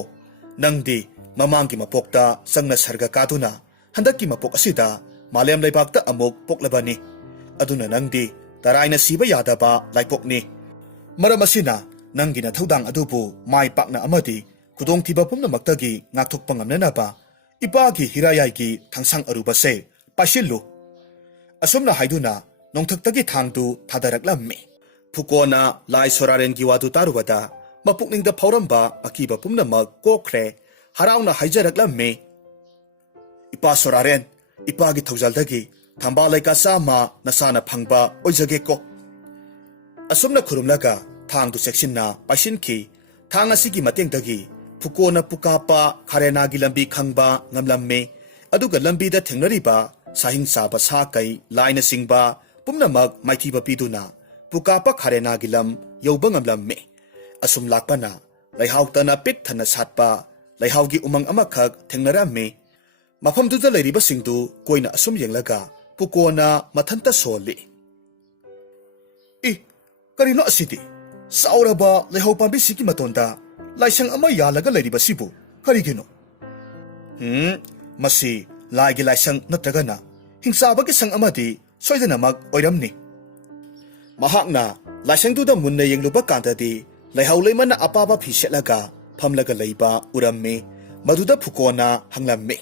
ꯅꯪꯗꯤ ꯃꯃꯥꯡꯒꯤ ꯃꯄꯣꯛꯇ ꯆꯪꯅ ꯁꯔꯒ ꯀꯥꯗꯨꯅ ꯍꯟꯗꯛꯀꯤ ꯃꯄꯣꯛ ꯑꯁꯤꯗ ꯃꯥꯂꯦꯝ ꯂꯩꯕꯥꯛꯇ ꯑꯃꯨꯛ ꯄꯣꯛꯂꯕꯅꯤ ꯑꯗꯨꯅ ꯅꯪꯗꯤ ꯇꯔꯥꯏꯅ ꯁꯤꯕ ꯌꯥꯗꯕ ꯂꯥꯏꯄꯣꯛꯅꯤ ꯃꯔꯝ ꯑꯁꯤꯅ ꯅꯪꯒꯤ ꯅꯊꯧꯗꯥꯡ ꯑꯗꯨꯕꯨ ꯃꯥꯏ ꯄꯥꯛꯅ ꯑꯃꯗꯤ ꯈꯨꯗꯣꯡꯊꯤꯕ ꯄꯨꯝꯅꯃꯛꯇꯒꯤ ꯉꯥꯛꯊꯣꯛꯄ ꯉꯝꯅꯅꯕ ꯏꯄꯥꯒꯤ ꯍꯤꯔꯥꯌꯥꯏꯒꯤ ꯊꯥꯡꯁꯥꯡ ꯑꯔꯨꯕꯁꯦ ꯄꯥꯏꯁꯤꯜꯂꯨ ꯑꯁꯨꯝꯅ ꯍꯥꯏꯗꯨꯅ ꯅꯣꯡꯊꯛꯇꯒꯤ ꯊꯥꯡꯗꯨ ꯊꯥꯗꯔꯛꯂꯝꯃꯤ ꯐꯨꯀꯣꯅ ꯂꯥꯏ ꯁꯣꯔꯥꯔꯦꯟꯒꯤ ꯋꯥꯗꯨ ꯇꯥꯔꯨꯕꯗ ꯃꯄꯨꯛꯅꯤꯡꯗ ꯐꯥꯎꯔꯝꯕ ꯑꯀꯤꯕ ꯄꯨꯝꯅꯃꯛ ꯀꯣꯛꯈ꯭ꯔꯦ ꯍꯔꯥꯎꯅ ꯍꯥꯏꯖꯔꯛꯂꯝꯃꯤ ꯏꯄꯥ ꯁꯣꯔꯥꯔꯦꯟ ꯏꯄꯥꯒꯤ ꯊꯧꯖꯥꯜꯗꯒꯤ ꯊꯝꯕꯥꯜ ꯂꯩꯀꯥ 100 ꯅꯁꯥꯅ ꯐꯪꯕ ꯑꯣꯏꯖꯒꯦꯀꯣ ꯑꯁꯨꯝꯅ ꯈꯨꯔꯨꯝꯂꯒ ꯊꯥꯡꯗꯨ ꯆꯦꯛꯁꯤꯟꯅ ꯄꯥꯏꯁꯤꯟꯈꯤ ꯊꯥꯡ ꯑꯁꯤꯒꯤ ꯃꯇꯦꯡꯗꯒꯤ ꯐꯨꯀꯣꯅ ꯄꯨꯀꯥꯞꯄ ꯈꯥꯔꯦꯅꯥꯒꯤ ꯂꯝꯕꯤ ꯈꯪꯕ ꯉꯝꯂꯝꯃꯤ ꯑꯗꯨꯒ ꯂꯝꯕꯤꯗ ꯊꯦꯡꯅꯔꯤꯕ ꯁꯥꯍꯤꯡ ꯆꯥꯕ ꯁꯥ ꯀꯩ ꯂꯥꯏꯅꯆꯤꯡꯕ ꯄꯨꯝꯅꯃꯛ ꯃꯥꯏꯊꯤꯕ ꯄꯤꯗꯨꯅ ꯄꯨꯀꯥꯞꯄ ꯈꯥꯔꯦꯅꯥꯒꯤ ꯂꯝ ꯌꯧꯕ ꯉꯝꯂꯝꯃꯤ ꯑꯁꯨꯝ ꯂꯥꯛꯄꯅ ꯂꯩꯍꯥꯎꯇꯅ ꯄꯤꯛ ꯊꯟꯅ ꯁꯥꯠꯄ ꯂꯩꯍꯥꯎꯒꯤ ꯎꯃꯪ ꯑꯃꯈꯛ ꯊꯦꯡꯅꯔꯝꯃꯤ ꯃꯐꯝꯗꯨꯗ ꯂꯩꯔꯤꯕꯁꯤꯡꯗꯨ ꯀꯣꯏꯅ ꯑꯁꯨꯝ ꯌꯦꯡꯂꯒ ꯐꯨꯀꯣꯅ ꯃꯊꯟꯇ ꯁꯣꯜꯂꯤ ꯀꯔꯤꯅꯣ ꯑꯁꯤꯗꯤ ꯆꯥꯎꯔꯕ ꯂꯩꯍꯧ ꯄꯥꯝꯕꯤꯁꯤꯒꯤ ꯃꯇꯣꯟꯗ ꯂꯥꯏꯁꯪ ꯑꯃ ꯌꯥꯜꯂꯒ ꯂꯩꯔꯤꯕꯁꯤꯕꯨ ꯀꯔꯤꯒꯤꯅꯣ ꯃꯁꯤ ꯂꯥꯏꯒꯤ ꯂꯥꯏꯁꯪ ꯅꯠꯇ꯭ꯔꯒꯅ ꯍꯤꯡꯆꯥꯕꯒꯤ ꯁꯪ ꯑꯃꯗꯤ ꯁꯣꯏꯗꯅꯃꯛ ꯑꯣꯏꯔꯝꯅꯤ ꯃꯍꯥꯛꯅ ꯂꯥꯏꯁꯪꯗꯨꯗ ꯃꯨꯟꯅ ꯌꯦꯡꯂꯨꯕ ꯀꯥꯟꯗꯗꯤ ꯂꯩꯍꯥꯎ ꯂꯩꯃꯅ ꯑꯄꯥꯕ ꯐꯤ ꯁꯦꯠꯂꯒ ꯐꯝꯂꯒ ꯂꯩꯕ ꯎꯔꯝꯃꯤ꯫ ꯃꯗꯨꯗ ꯐꯨꯀꯣꯅ ꯍꯪꯂꯝꯃꯤ,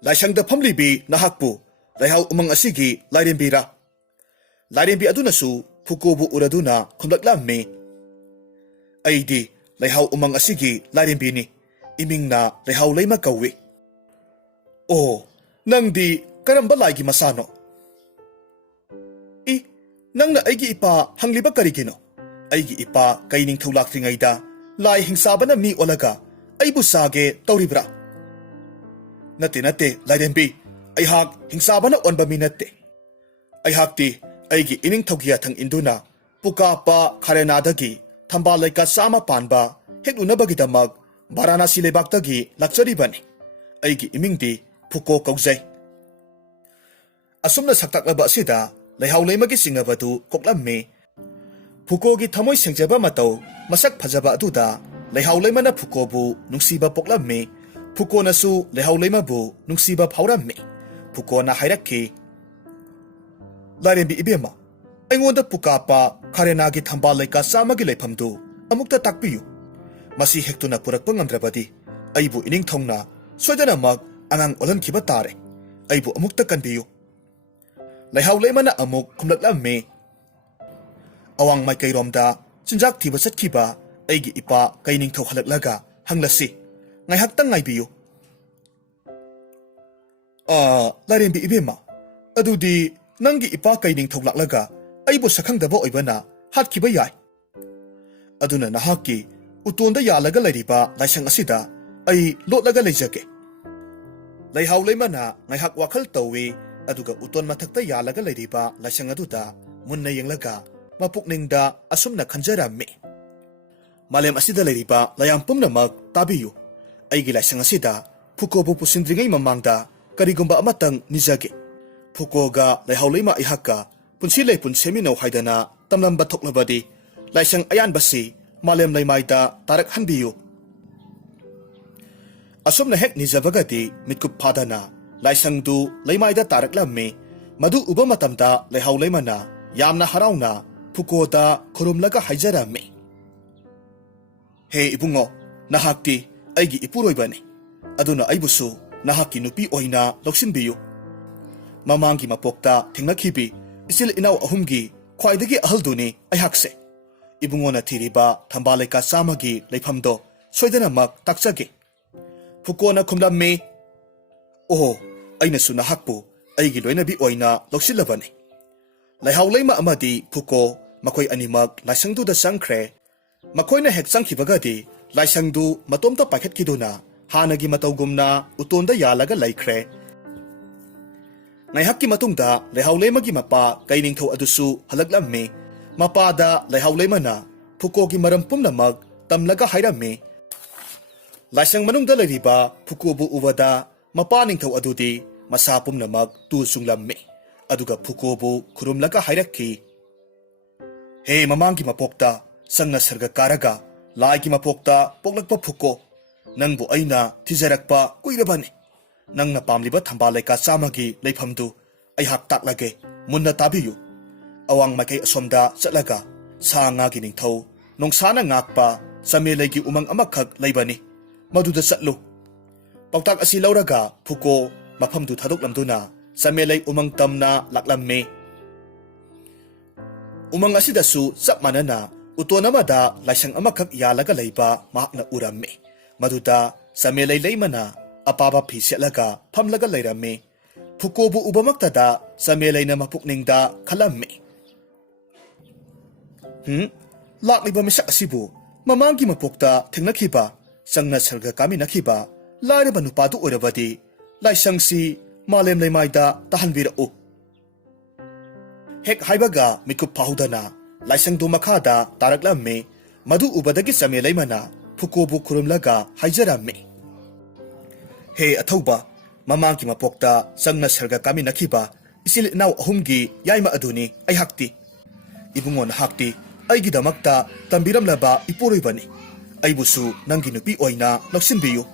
ꯂꯥꯏꯁꯪꯗ ꯐꯝꯂꯤꯕꯤ ꯅꯍꯥꯛꯄꯨ ꯂꯩꯍꯥꯎ ꯎꯃꯪ ꯑꯁꯤꯒꯤ ꯂꯥꯏꯔꯦꯝꯕꯤꯔꯥ? ꯂꯥꯏꯔꯦꯝꯕꯤ ꯑꯗꯨꯅꯁꯨ ꯐꯨꯀꯣꯕꯨ ꯎꯔꯗꯨꯅ ꯈꯨꯝꯂꯛꯂꯝꯃꯤ, ꯑꯩꯗꯤ ꯂꯩꯍꯥꯎ ꯎꯃꯪ ꯑꯁꯤꯒꯤ ꯂꯥꯏꯔꯦꯝꯕꯤꯅꯤ꯫ ꯏꯃꯤꯡꯅ ꯂꯩꯍꯥꯎ ꯂꯩꯃ ꯀꯧꯏ꯫ ꯑꯣ, ꯅꯪꯗꯤ ꯀꯔꯝꯕ ꯂꯥꯏꯒꯤ ꯃꯆꯥꯅꯣ? ꯅꯪꯅ ꯑꯩꯒꯤ ꯏꯄꯥ ꯍꯪꯂꯤꯕ ꯀꯔꯤꯒꯤꯅꯣ? ꯑꯩꯒꯤ ꯏꯄꯥ ꯀꯩ ꯅꯤꯡꯊꯧ ꯂꯥꯛꯇ꯭ꯔꯤꯉꯩꯗ ꯂꯥꯏ ꯍꯤꯡꯁꯥꯕꯅ ꯃꯤ ꯑꯣꯜꯂꯒ ꯑꯩꯕꯨ ꯆꯥꯒꯦ ꯇꯧꯔꯤꯕ꯭ꯔꯥ? ꯅꯠꯇꯦ ꯂꯥꯏꯔꯦꯝꯕꯤ, ꯑꯩꯍꯥꯛ ꯍꯤꯡꯁꯥꯕꯅ ꯑꯣꯟꯕ ꯃꯤ ꯅꯠꯇꯦ꯫ ꯑꯩꯍꯥꯛꯇꯤ ꯑꯩꯒꯤ ꯏꯅꯤꯡꯊꯧꯒꯤ ꯌꯥꯊꯪ ꯏꯟꯗꯨꯅ ꯄꯨꯀꯥꯞꯄ ꯈꯥꯔꯦꯅꯥꯗꯒꯤ ꯊꯝꯕꯥꯜ ꯂꯩꯀꯥ 100 ꯄꯥꯟꯕ ꯍꯦꯛꯂꯨꯅꯕꯒꯤꯗꯃꯛ ꯚꯥꯔꯥꯅꯥꯁꯤ ꯂꯩꯕꯥꯛꯇꯒꯤ ꯂꯥꯛꯆꯔꯤꯕꯅꯤ꯫ ꯑꯩꯒꯤ ꯏꯃꯤꯡꯗꯤ ꯐꯨꯀꯣ ꯀꯧꯖꯩ꯫ ꯑꯁꯨꯝꯅ ꯁꯛꯇꯥꯛꯂꯕ ꯑꯁꯤꯗ ꯂꯩꯍꯥꯎ ꯂꯩꯃꯒꯤ ꯆꯤꯡꯅꯕꯗꯨ ꯀꯣꯛꯂꯝꯃꯤ꯫ ꯐꯨꯀꯣꯒꯤ ꯊꯃꯣꯏ ꯁꯦꯡꯖꯕ ꯃꯇꯧ ꯃꯁꯛ ꯐꯖꯕ ꯑꯗꯨꯗ ꯂꯩꯍꯥꯎ ꯂꯩꯃꯅ ꯐꯨꯀꯣꯕꯨ ꯅꯨꯡꯁꯤꯕ ꯄꯣꯛꯂꯝꯃꯤ꯫ ꯐꯨꯀꯣꯅꯁꯨ ꯂꯩꯍꯥꯎ ꯂꯩꯃꯕꯨ ꯅꯨꯡꯁꯤꯕ ꯐꯥꯎꯔꯝꯃꯤ꯫ ꯐꯨꯀꯣꯅ ꯍꯥꯏꯔꯛꯈꯤ, ꯂꯥꯏꯔꯦꯝꯕꯤ ꯏꯕꯦꯝꯃ, ꯑꯩꯉꯣꯟꯗ ꯄꯨꯀꯥꯞꯄ ꯈꯥꯔꯦꯅꯥꯒꯤ ꯊꯝꯕꯥꯜ ꯂꯩꯀꯥ 100ꯒꯤ ꯂꯩꯐꯝꯗꯨ ꯑꯃꯨꯛꯇ ꯇꯥꯛꯄꯤꯌꯨ꯫ ꯃꯁꯤ ꯍꯦꯛꯇꯨꯅ ꯄꯨꯔꯛꯄ ꯉꯝꯗ꯭ꯔꯕꯗꯤ ꯑꯩꯕꯨ ꯏꯅꯤꯡꯊꯧꯅ ꯁꯣꯏꯗꯅꯃꯛ ꯑꯉꯥꯡ ꯑꯣꯜꯍꯟꯈꯤꯕ ꯇꯥꯔꯦ꯫ ꯑꯩꯕꯨ ꯑꯃꯨꯛꯇ ꯀꯟꯕꯤꯌꯨ꯫ ꯂꯩꯍꯥꯎ ꯂꯩꯃꯅ ꯑꯃꯨꯛ ꯈꯨꯝꯂꯛꯂꯝꯃꯤ, ꯑꯋꯥꯡ ꯃꯥꯏꯀꯩꯔꯣꯝꯗ ꯆꯤꯟꯖꯥꯛ ꯊꯤꯕ ꯆꯠꯈꯤꯕ ꯑꯩꯒꯤ ꯏꯄꯥ ꯀꯩ ꯅꯤꯡꯊꯧ ꯍꯜꯂꯛꯂꯒ ꯍꯪꯂꯁꯤ꯫ ꯉꯥꯏꯍꯥꯛꯇꯪ ꯉꯥꯏꯕꯤꯌꯨ꯫ ꯂꯥꯏꯔꯦꯝꯕꯤ ꯏꯕꯦꯝꯃ, ꯑꯗꯨꯗꯤ ꯅꯪꯒꯤ ꯏꯄꯥ ꯀꯩ ꯅꯤꯡꯊꯧ ꯂꯥꯛꯂꯒ ꯑꯩꯕꯨ ꯁꯛꯈꯪꯗꯕ ꯑꯣꯏꯕꯅ ꯍꯥꯠꯈꯤꯕ ꯌꯥꯏ꯫ ꯑꯗꯨꯅ ꯅꯍꯥꯛꯀꯤ ꯎꯇꯣꯟꯗ ꯌꯥꯜꯂꯒ ꯂꯩꯔꯤꯕ ꯂꯥꯏꯁꯪ ꯑꯁꯤꯗ ꯑꯩ ꯂꯣꯠꯂꯒ ꯂꯩꯖꯒꯦ꯫ ꯂꯩꯍꯥꯎ ꯂꯩꯃꯅ ꯉꯥꯏꯍꯥꯛ ꯋꯥꯈꯜ ꯇꯧꯏ, ꯑꯗꯨꯒ ꯎꯇꯣꯟ ꯃꯊꯛꯇ ꯌꯥꯜꯂꯒ ꯂꯩꯔꯤꯕ ꯂꯥꯏꯁꯪ ꯑꯗꯨꯗ ꯃꯨꯟꯅ ꯌꯦꯡꯂꯒ ꯃꯄꯨꯛꯅꯤꯡꯗ ꯑꯁꯨꯝꯅ ꯈꯟꯖꯔꯝꯃꯤ, ꯃꯥꯂꯦꯝ ꯑꯁꯤꯗ ꯂꯩꯔꯤꯕ ꯂꯥꯌꯥꯝ ꯄꯨꯝꯅꯃꯛ ꯇꯥꯕꯤꯌꯨ꯫ ꯑꯩꯒꯤ ꯂꯥꯏꯁꯪ ꯑꯁꯤꯗ ꯐꯨꯀꯣꯕꯨ ꯄꯨꯁꯤꯟꯗ꯭ꯔꯤꯉꯩ ꯃꯃꯥꯡꯗ ꯀꯔꯤꯒꯨꯝꯕ ꯑꯃꯇꯪ ꯅꯤꯖꯒꯦ꯫ ꯐꯨꯀꯣꯒ ꯂꯩꯍꯥꯎ ꯂꯩꯃ ꯑꯩꯍꯥꯛꯀ ꯄꯨꯟꯁꯤ ꯂꯩꯄꯨꯟ ꯁꯦꯝꯃꯤꯟꯅꯧ ꯍꯥꯏꯗꯅ ꯇꯝꯂꯝꯕ ꯊꯣꯛꯂꯕꯗꯤ ꯂꯥꯏꯁꯪ ꯑꯌꯥꯟꯕꯁꯤ ꯃꯥꯂꯦꯝ ꯂꯩꯃꯥꯏꯗ ꯇꯥꯔꯛꯍꯟꯕꯤꯌꯨ꯫ ꯑꯁꯨꯝꯅ ꯍꯦꯛ ꯅꯤꯖꯕꯒꯗꯤ ꯃꯤꯠꯀꯨꯞ ꯐꯥꯗꯅ ꯂꯥꯏꯁꯪꯗꯨ ꯂꯩꯃꯥꯏꯗ ꯇꯥꯔꯛꯂꯝꯃꯤ꯫ ꯃꯗꯨ ꯎꯕ ꯃꯇꯝꯗ ꯂꯩꯍꯥꯎ ꯂꯩꯃꯅ ꯌꯥꯝꯅ ꯍꯔꯥꯎꯅ ꯐꯨꯀꯣꯗ ꯈꯨꯔꯨꯝꯂꯒ ꯍꯥꯏꯖꯔꯝꯃꯤ, ꯍꯦ ꯏꯕꯨꯡꯉꯣ, ꯅꯍꯥꯛꯇꯤ ꯑꯩꯒꯤ ꯏꯄꯨꯔꯣꯏꯕꯅꯤ꯫ ꯑꯗꯨꯅ ꯑꯩꯕꯨꯁꯨ ꯅꯍꯥꯛꯀꯤ ꯅꯨꯄꯤ ꯑꯣꯏꯅ ꯂꯧꯁꯤꯟꯕꯤꯌꯨ꯫ ꯃꯃꯥꯡꯒꯤ ꯃꯄꯣꯛꯇ ꯊꯦꯡꯅꯈꯤꯕꯤ ꯏꯆꯤꯜ ꯏꯅꯥꯎ 3ꯒꯤ ꯈ꯭ꯋꯥꯏꯗꯒꯤ ꯑꯍꯜꯗꯨꯅꯤ ꯑꯩꯍꯥꯛꯁꯦ꯫ ꯏꯕꯨꯡꯉꯣꯅ ꯊꯤꯔꯤꯕ ꯊꯝꯕꯥꯜ ꯂꯩꯀꯥ 100ꯒꯤ ꯂꯩꯐꯝꯗꯣ ꯁꯣꯏꯗꯅꯃꯛ ꯇꯥꯛꯆꯒꯦ꯫ ꯐꯨꯀꯣꯅ ꯈꯨꯝꯂꯝꯃꯤ, ꯑꯣ, ꯑꯩꯅꯁꯨ ꯅꯍꯥꯛꯄꯨ ꯑꯩꯒꯤ ꯂꯣꯏꯅꯕꯤ ꯑꯣꯏꯅ ꯂꯧꯁꯤꯜꯂꯕꯅꯤ꯫ ꯂꯩꯍꯥꯎ ꯂꯩꯃ ꯑꯃꯗꯤ ꯐꯨꯀꯣ ꯃꯈꯣꯏ ꯑꯅꯤꯃꯛ ꯂꯥꯏꯁꯪꯗꯨꯗ ꯆꯪꯈ꯭ꯔꯦ꯫ ꯃꯈꯣꯏꯅ ꯍꯦꯛ ꯆꯪꯈꯤꯕꯒꯗꯤ ꯂꯥꯏꯁꯪꯗꯨ ꯃꯇꯣꯝꯇ ꯄꯥꯏꯈꯠꯈꯤꯗꯨꯅ ꯍꯥꯟꯅꯒꯤ ꯃꯇꯧꯒꯨꯝꯅ ꯎꯇꯣꯟꯗ ꯌꯥꯜꯂꯒ ꯂꯩꯈ꯭ꯔꯦ꯫ ꯉꯥꯏꯍꯥꯛꯀꯤ ꯃꯇꯨꯡꯗ ꯂꯩꯍꯥꯎ ꯂꯩꯃꯒꯤ ꯃꯄꯥ ꯀꯩ ꯅꯤꯡꯊꯧ ꯑꯗꯨꯁꯨ ꯍꯜꯂꯛꯂꯝꯃꯤ꯫ ꯃꯄꯥꯗ ꯂꯩꯍꯥꯎ ꯂꯩꯃꯅ ꯐꯨꯀꯣꯒꯤ ꯃꯔꯝ ꯄꯨꯝꯅꯃꯛ ꯇꯝꯂꯒ ꯍꯥꯏꯔꯝꯃꯤ꯫ ꯂꯥꯏꯁꯪ ꯃꯅꯨꯡꯗ ꯂꯩꯔꯤꯕ ꯐꯨꯀꯣꯕꯨ ꯎꯕꯗ ꯃꯄꯥ ꯅꯤꯡꯊꯧ ꯑꯗꯨꯗꯤ ꯃꯁꯥ ꯄꯨꯝꯅꯃꯛ ꯇꯨ ꯆꯨꯡꯂꯝꯃꯤ꯫ ꯑꯗꯨꯒ ꯐꯨꯀꯣꯕꯨ ꯈꯨꯔꯨꯝꯂꯒ ꯍꯥꯏꯔꯛꯈꯤ, ꯍꯦ ꯃꯃꯥꯡꯒꯤ ꯃꯄꯣꯛꯇ ꯆꯪꯅ ꯁꯔꯒ ꯀꯥꯔꯒ ꯂꯥꯏꯒꯤ ꯃꯄꯣꯛꯇ ꯄꯣꯛꯂꯛꯄ ꯐꯨꯀꯣ, ꯅꯪꯕꯨ ꯑꯩꯅ ꯊꯤꯖꯔꯛꯄ ꯀꯨꯏꯔꯕꯅꯤ꯫ ꯅꯪꯅ ꯄꯥꯝꯂꯤꯕ ꯊꯝꯕꯥꯜ ꯂꯩꯀꯥ 100ꯒꯤ ꯂꯩꯐꯝꯗꯨ ꯑꯩꯍꯥꯛ ꯇꯥꯛꯂꯒꯦ, ꯃꯨꯟꯅ ꯇꯥꯕꯤꯌꯨ꯫ ꯑꯋꯥꯡ ꯃꯥꯏꯀꯩ ꯑꯁꯣꯝꯗ ꯆꯠꯂꯒ ꯁꯥ ꯉꯥꯒꯤ ꯅꯤꯡꯊꯧ ꯅꯣꯡꯁꯥꯅ ꯉꯥꯛꯄ ꯆꯃꯦꯂꯩꯒꯤ ꯎꯃꯪ ꯑꯃꯈꯛ ꯂꯩꯕꯅꯤ꯫ ꯃꯗꯨꯗ ꯆꯠꯂꯨ꯫ ꯄꯥꯎꯇꯥꯛ ꯑꯁꯤ ꯂꯧꯔꯒ ꯐꯨꯀꯣ ꯃꯐꯝꯗꯨ ꯊꯥꯗꯣꯛꯂꯝꯗꯨꯅ ꯆꯃꯦꯂꯩ ꯎꯃꯪ ꯇꯝꯅ ꯂꯥꯛꯂꯝꯃꯤ꯫ ꯎꯃꯪ ꯑꯁꯤꯗꯁꯨ ꯆꯞ ꯃꯥꯟꯅꯅ ꯎꯇꯣꯟ ꯑꯃꯗ ꯂꯥꯏꯁꯪ ꯑꯃꯈꯛ ꯌꯥꯜꯂꯒ ꯂꯩꯕ ꯃꯍꯥꯛꯅ ꯎꯔꯝꯃꯤ꯫ ꯃꯗꯨꯗ ꯆꯃꯦꯂꯩ ꯂꯩꯃꯅ ꯑꯄꯥꯕ ꯐꯤ ꯁꯦꯠꯂꯒ ꯐꯝꯂꯒ ꯂꯩꯔꯝꯃꯤ꯫ ꯐꯨꯀꯣꯕꯨ ꯎꯕꯃꯛꯇꯗ ꯆꯃꯦꯂꯩꯅ ꯃꯄꯨꯛꯅꯤꯡꯗ ꯈꯜꯂꯝꯃꯤ, ꯂꯥꯛꯂꯤꯕ ꯃꯤꯁꯛ ꯑꯁꯤꯕꯨ ꯃꯃꯥꯡꯒꯤ ꯃꯄꯣꯛꯇ ꯊꯦꯡꯅꯈꯤꯕ, ꯆꯪꯅ ꯁꯔꯒ ꯀꯥꯃꯤꯟꯅꯈꯤꯕ ꯂꯥꯏꯔꯕ ꯅꯨꯄꯥꯗꯨ ꯑꯣꯏꯔꯕꯗꯤ ꯂꯥꯏꯁꯪꯁꯤ ꯃꯥꯂꯦꯝ ꯂꯩꯃꯥꯏꯗ ꯇꯥꯍꯟꯕꯤꯔꯛꯎ꯫ ꯍꯦꯛ ꯍꯥꯏꯕꯒ ꯃꯤꯀꯨꯞ ꯐꯥꯍꯧꯗꯅ ꯂꯥꯏꯁꯪꯗꯨ ꯃꯈꯥꯗ ꯇꯥꯔꯛꯂꯝꯃꯤ꯫ ꯃꯗꯨ ꯎꯕꯗꯒꯤ ꯆꯃꯦꯂꯩꯃꯅ ꯐꯨꯀꯣꯕꯨ ꯈꯨꯔꯨꯝꯂꯒ ꯍꯥꯏꯖꯔꯝꯃꯤ, ꯍꯦ ꯑꯊꯧꯕ, ꯃꯃꯥꯡꯒꯤ ꯃꯄꯣꯛꯇ ꯆꯪꯅ ꯁꯔꯒ ꯀꯥꯃꯤꯟꯅꯈꯤꯕ ꯏꯆꯤꯜ ꯏꯅꯥꯎ 3ꯒꯤ ꯌꯥꯏꯃ ꯑꯗꯨꯅꯤ ꯑꯩꯍꯥꯛꯇꯤ꯫ ꯏꯕꯨꯡꯉꯣ, ꯅꯍꯥꯛꯇꯤ ꯑꯩꯒꯤꯗꯃꯛꯇ ꯇꯝꯕꯤꯔꯝꯂꯕ ꯏꯄꯨꯔꯣꯏꯕꯅꯤ꯫ ꯑꯩꯕꯨꯁꯨ ꯅꯪꯒꯤ ꯅꯨꯄꯤ ꯑꯣꯏꯅ ꯂꯧꯁꯤꯟꯕꯤꯌꯨ꯫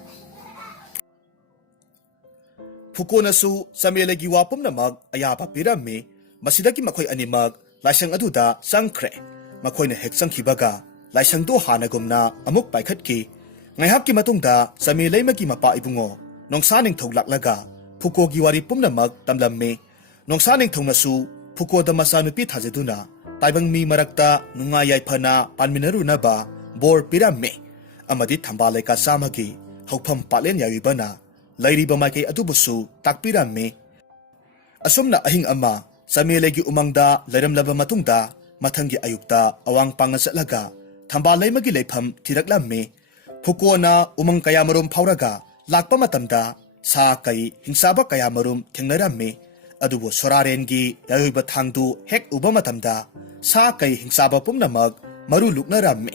ꯐꯨꯀꯣꯅꯁꯨ ꯆꯃꯦꯂꯩꯒꯤ ꯋꯥ ꯄꯨꯝꯅꯃꯛ ꯑꯌꯥꯕ ꯄꯤꯔꯝꯃꯤ꯫ ꯃꯁꯤꯗꯒꯤ ꯃꯈꯣꯏ ꯑꯅꯤꯃꯛ laisang aduda sangkre makoina hek sangkibaga laisang do hanagumna amuk paikhatki ngaihakki matungda sami leimagi mapa ibungo nongsaning thoglak Phukogi wari pumnamak tamlamme nongsaning thongnasu Phukoda masanupi thajaduna taibang mi marakta nunga yaifana panminarunaba bor piramme amadi thambale ka samagi haupham palen yawibana lairiba maikei adubusu takpiramme asumna ahing ama samelegi umangda lairamlaba matungda mathangi ayukta awang panga chatlaga thambale magi leifam thiraklamme Phukona umang kayamarum phauraga lakpa matamda sa kai hingsaba kayamarum thengnaramme adubu sorarengi yayoiba thangdu hek uba matamda sa kai hingsaba pumnamak maru luknaramme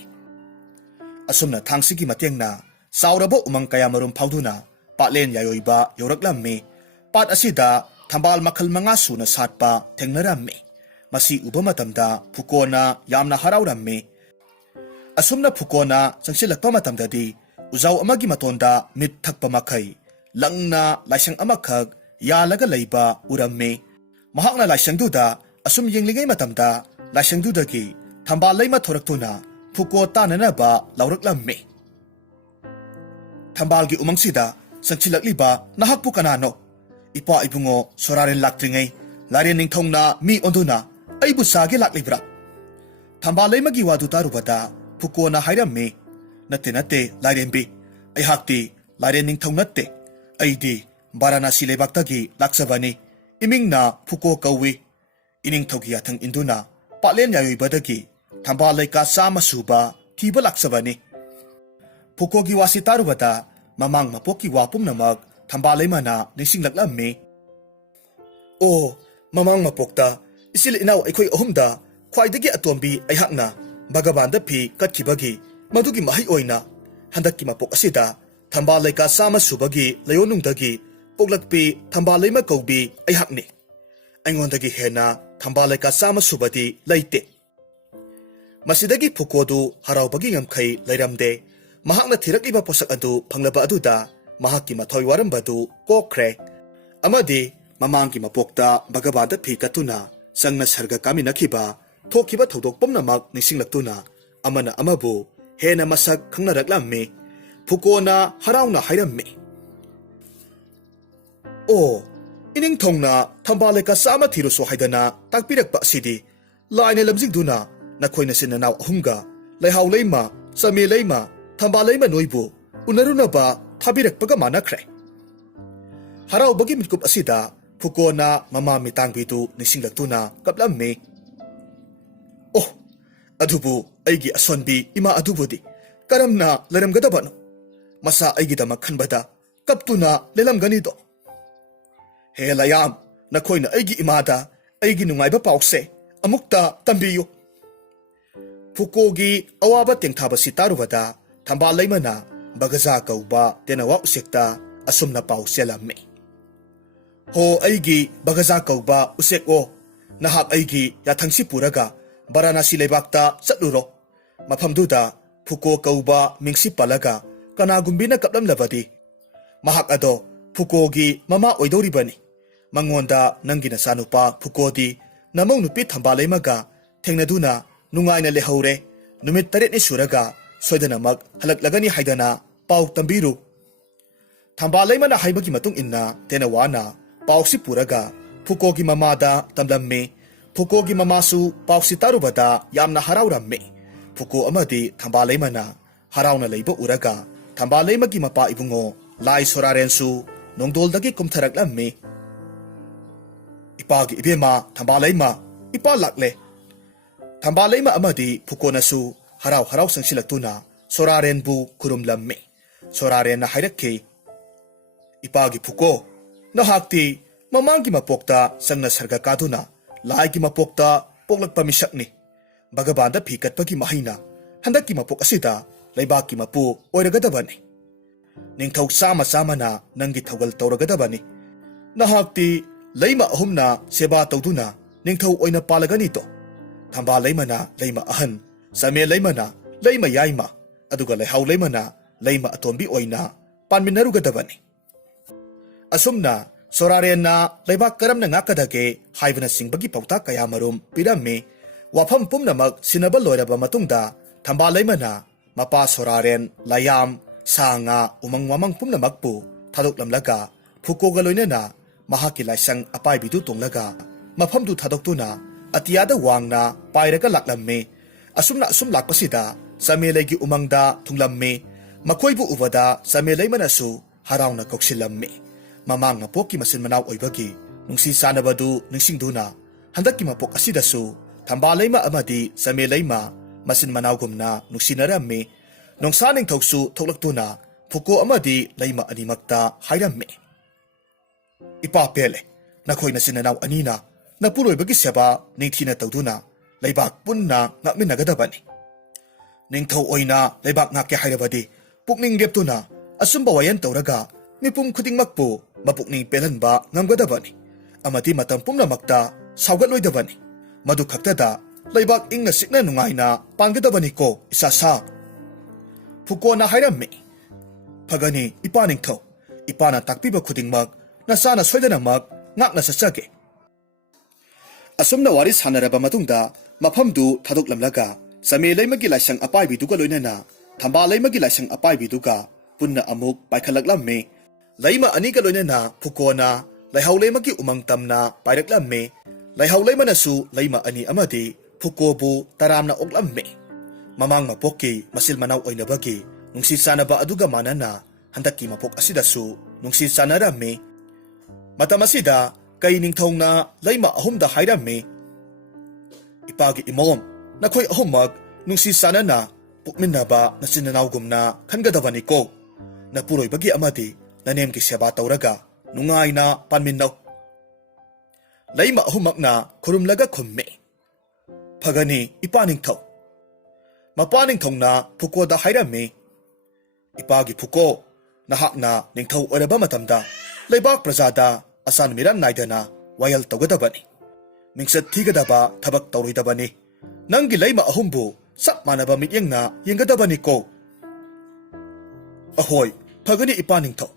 asumna thangsigi matengna sauraba umang kayamarum phauduna patlen yayoiba yoraklamme pat asida thambal makhal manga suna satpa thengnaramme masi uba matamda Phukona yamna harauраmme asumna Phukona changsilakpa matamdadi uzau amagi matonda mit thakpa makai langna laisang amakhak yalaga leiba uramme mahakna laisangduda asum yenglingai matamda laisangdudagi thambal leima thoraktuna Phuko tananaba lauraklamme thambalgi umangsida sangchilakliba nahakpu kanano ipa ibungo soraren laktringai laren ningthongna mi onduna aibu sage laklibra thambal leimagi wadu tarubada Phukona hairamme natte lairenbi aihakti laren ningthong natte aidi Varanasi lebaktagi laksabani imingna Phuko kawi iningthogi yathang induna patlen yayoibadagi thambal leika sama suba thiba laksabani Phukogi wasi tarubada mamang mapoki wapumnamak thambal leimana nisinglaklamme o mamang mapokta isil inaw aikhoi ahumda khwaidagi atombi aihakna Bagabanda phi katkibagi madugi mahi oina handakki mapok asida thambal leika sama subagi layonungdagi poklakpi thambal leima kaubi aihakni aingondagi hena thambal leika sama subadi laite masidagi Phukodu haraubagi ngamkhai lairamde mahakna thirakliba posak adu phanglaba aduda mahakki mathoi warambadu kokre amadi mamangki mapokta bagabanda phi katuna sangna sarga kaminakhiba Thokiba thodok pumnamak nisinglaktuna amana amabu hena masak khangnaраklamme Phukona harauna hairamme o ining thongna thambale ka sama thiruso haidana takpirakpa sidi laina lamjingduna nakhoina sinanaw ahumga laihau leima same leima thambal leima noibu unarunaba thabirakpaga manakre harau bagi mitkup asida Phukona mama mitangbitu nisinglaktuna kaplamme oh adubu aigi asonbi ima adubudi karamna laramgadabano masa aigi dama khanbada kaptuna lelamgani do he layam nakhoina aigi imada aigi nungaiba pause amukta tambiyu Phukogi awaba tengthaba sitarubada thambal leimana bagaza kauba tenawa usekta asumna pauselamme ho aigi bagaza kauba useko nahak aigi yathangsi puraga Varanasi lebakta chatluro mafamduda Phuko kauba mingsi palaga kanagumbina kaplamlabadi mahak ado Phukogi mama oidoribani mangonda nangina sanupa Phukodi namau nupi thambal leimaga thengnaduna nungaina lehore numit taret ni suraga soidanamak halaklagani haidana pau tambiru thambal leimana haibagi matung inna tenawana pausi puraga Phukogi mamada tamlamme Phukogi mamasu pausi tarubada yamna harauраmme Phuko amadi thambal leimana harauna leiba uraga thambal leimagi mapa ibungo lai sorarensu nongdoldagi kumtharaklamme ipagi ibema thambal leima ipa lakle thambal leima amadi Phukonasu harau sangsilaktuna sorarenbu kurumlamme soraren na hairakke ipagi Phuko nahakti mamanggi mapokta sangna sarga kaduna Laigi mapokta poklakpa misakni bagabanda phikatpagi mahina handakki mapok asida laibaki mapu oiragadabani ningthau sama na nangi thogal tawragadabani nahakti leima ahumna seba tawduna ningthau oina palagani to thambal leimana leima ahan same leimana leima yaima aduga leihau leimana leima atombi oina panminarugadabani asumna soraren na leibak karam na ngakadage haibana singbagi pauta kaya marum pirame Wafam pumnamak sinaba loiraba matungda thambal leimana mapa soraren layam sanga umang wamang pumnamakpu thadoklamlaga phukoga loinena mahaki laisang apai bidu tonglaga mafamdu thadokuna atiyada wangna pairaga laklamme asum lakpasida samelegi umangda thunglamme makoibu ubada samelei manasu harauna koksilamme mamang mapokki masin manaw oibagi nungsi sanabadu ningsingduna handaki mapok asidasu thambaleima amadi sameleima masin manawgumna nungsinaramme nongsa ningthoksu thoklaktuna phuko amadi leima animakta hairamme ipa pele nakhoina sinanaw anina napuloibagi seba ningthina tawduna leibak punna ngakminagadabani ningthaw oina leibak ngake hairabadi pukning leptuna asumba wayan tawraga mipum khudingmakpu mapukning pelanba ngamgadabani amadi matam pumnamakta saugatloidabani madu khaktada leibak ingna sikna nungaina panggadabani ko isasa phukona hairamme phagani ipa ningthaw ipana takpiba khudingmak nasana soidanamak ngakna sachage asumna wari sanaraba matungda mafamdu thadoklamlaga sameleimagi laisang apaibiduga loinana thambaleimagi laisang apaibiduga punna amuk paikhalaklamme leima aniga loinana phukona laihauleimagi umangtamna pairaklamme laihauleimanasu leima ani amadi phukobu taramna oklamme mamang mapokki masil manaw oinabagi nungsi sanaba aduga manana handaki mapok asidasu nungsi sanaramme matamasida kay ningthongna leima ahumda hairamme ipagi imom nakhoi ahumak nungsi sanana pukminnaba nasinanawgumna khangadabani ko napuroibagi amadi nanemki seba tawraga nungaina panminnaw leima ahumakna khurumlaga khumme phagani ipaningthaw mapaningthongna phukoda hairamme ipagi phuko nahakna ningthaw oraba matamda leibak prajada asan miran naidana wayal tawgadabani mingsat thigadaba thabak tawroidabani nangi leima ahumbu sak manaba mityengna yengadabani ko ahoy phagani ipaningthaw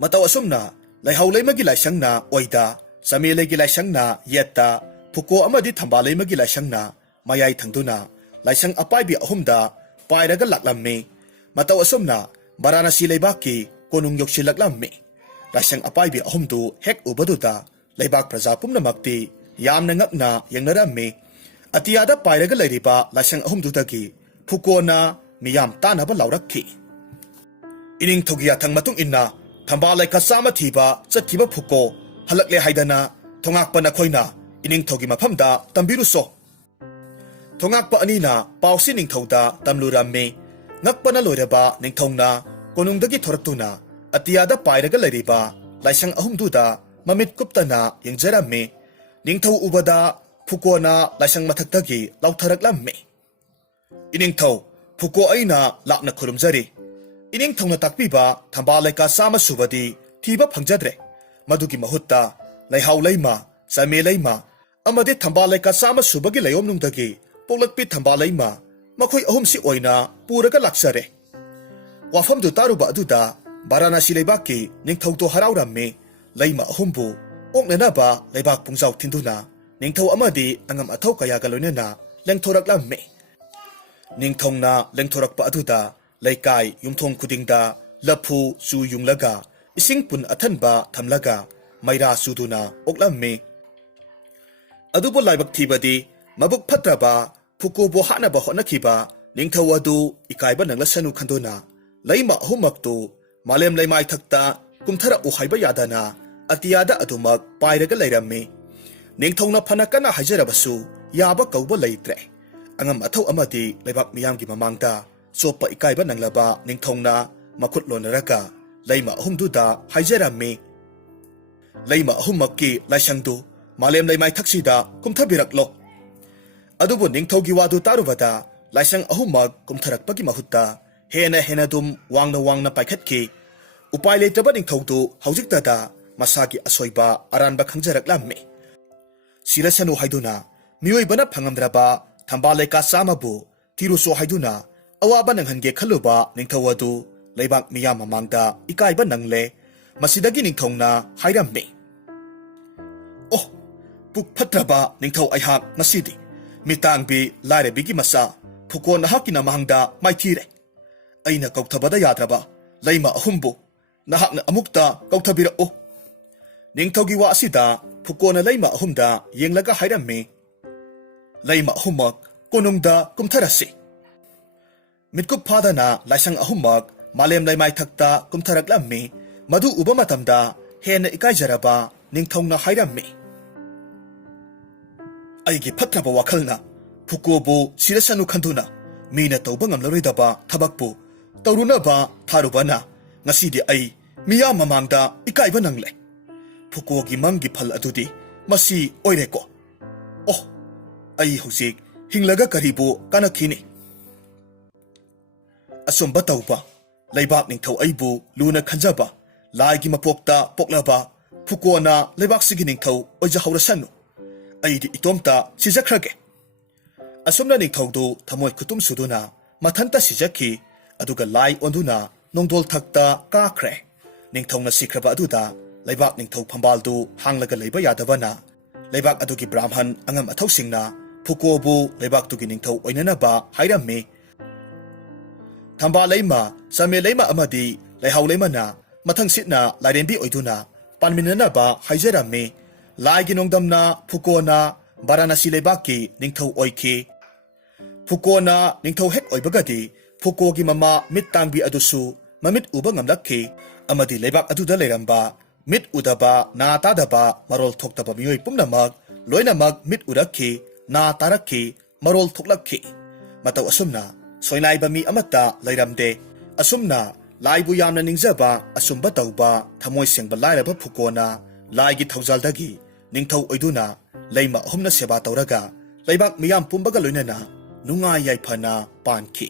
mataw asumna laihauleimagi laisangna oida samelegi laisangna yetta phuko amadi thambaleimagi laisangna mayai thangduna laisang apaibi ahumda pairaga laklamme mataw asumna Varanasi leibaki konung yoksilaglamme laisang apaibi ahumdu hek ubaduda leibak praja pumnamakti yamna ngakna yangnaramme atiyada pairaga leiriba laisang ahumdudagi phukona miyam tanaba laurakki ining thogiya thang matung inna thambal ka sama thiba chatkiba phuko halakle haidana thongakpa nakhoina ining thogi mafamda tambiruso thongakpa anina pausi ning thoda tamluramme ngakpana loiraba ning thongna konungdagi thoraktuna atiyada pairaga leiriba laisang ahumduda mamit kuptana yengjaramme ning thau ubada phukona laisang mathaktagi lautharaklamme ining thau phuko aina lakna khurumjari ining thongna takpiba thambal ka sama subadi thiba phangjadre madugi mahutta laihau leima same leima amade thambal ka sama subagi layom nungdagi polakpi thambal leima makhoi ahumsi oina puraga laksare wafamdu taruba aduda Varanasi leibaki ningthauto harauраmme leima ahumbu oknanaba leibak pungjaw thinduna ningthau amadi angam athau kayaga loinena lengthoraklamme ningthongna lengthorakpa aduda leikai yumthong khudingda laphu su yunglaga ising pun athanba thamlaga maira suduna oklamme adubo laibak thibadi mabuk phatraba phukobo hanaba honakhiba ningthau adu ikaiba nanglasanu khandona leima ahumaktu malem leimai thakta kumthara uhaiba yadana atiyada adumak pairaga leiramme ningthongna phanakana hajarabasu yaba kauba leitre angam athau amadi leibak miyamgi mamangda sopa ikaiba nanglaba ningthongna makhut lonaraga leima ahumduda hajaramme leima ahumakki laisangdu malem leimai thaksida kumthabiraklo adubu ningthogi wadu tarubada laisang ahumak kumtharakpagi mahutta hena dum wangna paikhatki upai leitaba ningthaudu haujiktada masagi asoiba aranba khangjaraklamme sirasanu haiduna miyoibana phangamdraba thambalaika samabu tiruso haiduna awaba nanghange khaluba ningthawadu leibak miyam mamangda ikaiba nangle masidagi ningthongna hairamme oh puk phatraba ningthau aihak ngasidi mitangbi lairebigi masa phuko nahakina mahangda maithire aina kauthabada yadraba leima ahumbu nahakna amukta kauthabira o ningthaugi wa asida phuko na leima ahumda yenglaga hairamme leima ahumak konungda kumtharasi mitkup phadana laisang ahumak malem laimai thakta kumtharaklammi madu uba matamda hena ikaijaraba ningthongna hairammi aigi phatraba wakhalna phukobu sirasanu khanduna mina tawba ngamlaroidaba thabakpu tawrunaba tharubana ngasidi ai miya mamangda ikaiba nangle phukogi mangi phal adudi masi oireko oh ai hujik hinglaga karibu kanakhini asomba tawba leibak ningthau aibu luna khanjaba laigi mapokta poklaba phukona leibak sigi ningthau oija haurasanu aidi itomta sijakhrage asomna ningthaudu thamoi khutum suduna mathanta sijakhi aduga lai onduna nongdol thakta kakhre ningthauna sikraba aduda leibak ningthau phambaldu hanglaga leiba yadabana leibak adugi brahman angam athausinga phukobu leibak tugi ningthau oinanaba hairammi thamba leima same leima amadi leihau leimana mathang sitna lairembi oiduna panminanaba haijarammi laigi nongdamna phukona Varanasi leibaki ningthau oikhi phukona ningthau hek oibagadi phukogi mama mit tangbi adusu mamit uba ngamlakhi amadi leibak aduda leiramba mit udaba na tadaba marol thoktaba mioi pumnamak loinamak mit urakhi na tarakhi marol thoklakhi matau asumna soinai bami amata leiramde asumna laibu yamna ningjaba asumba tauba thamoi sengba lairaba phukona laigi thaujaldagi ningthau oiduna leima ahumna seba tawraga leibak miyam pumbaga loinana nungai yaifana pankhi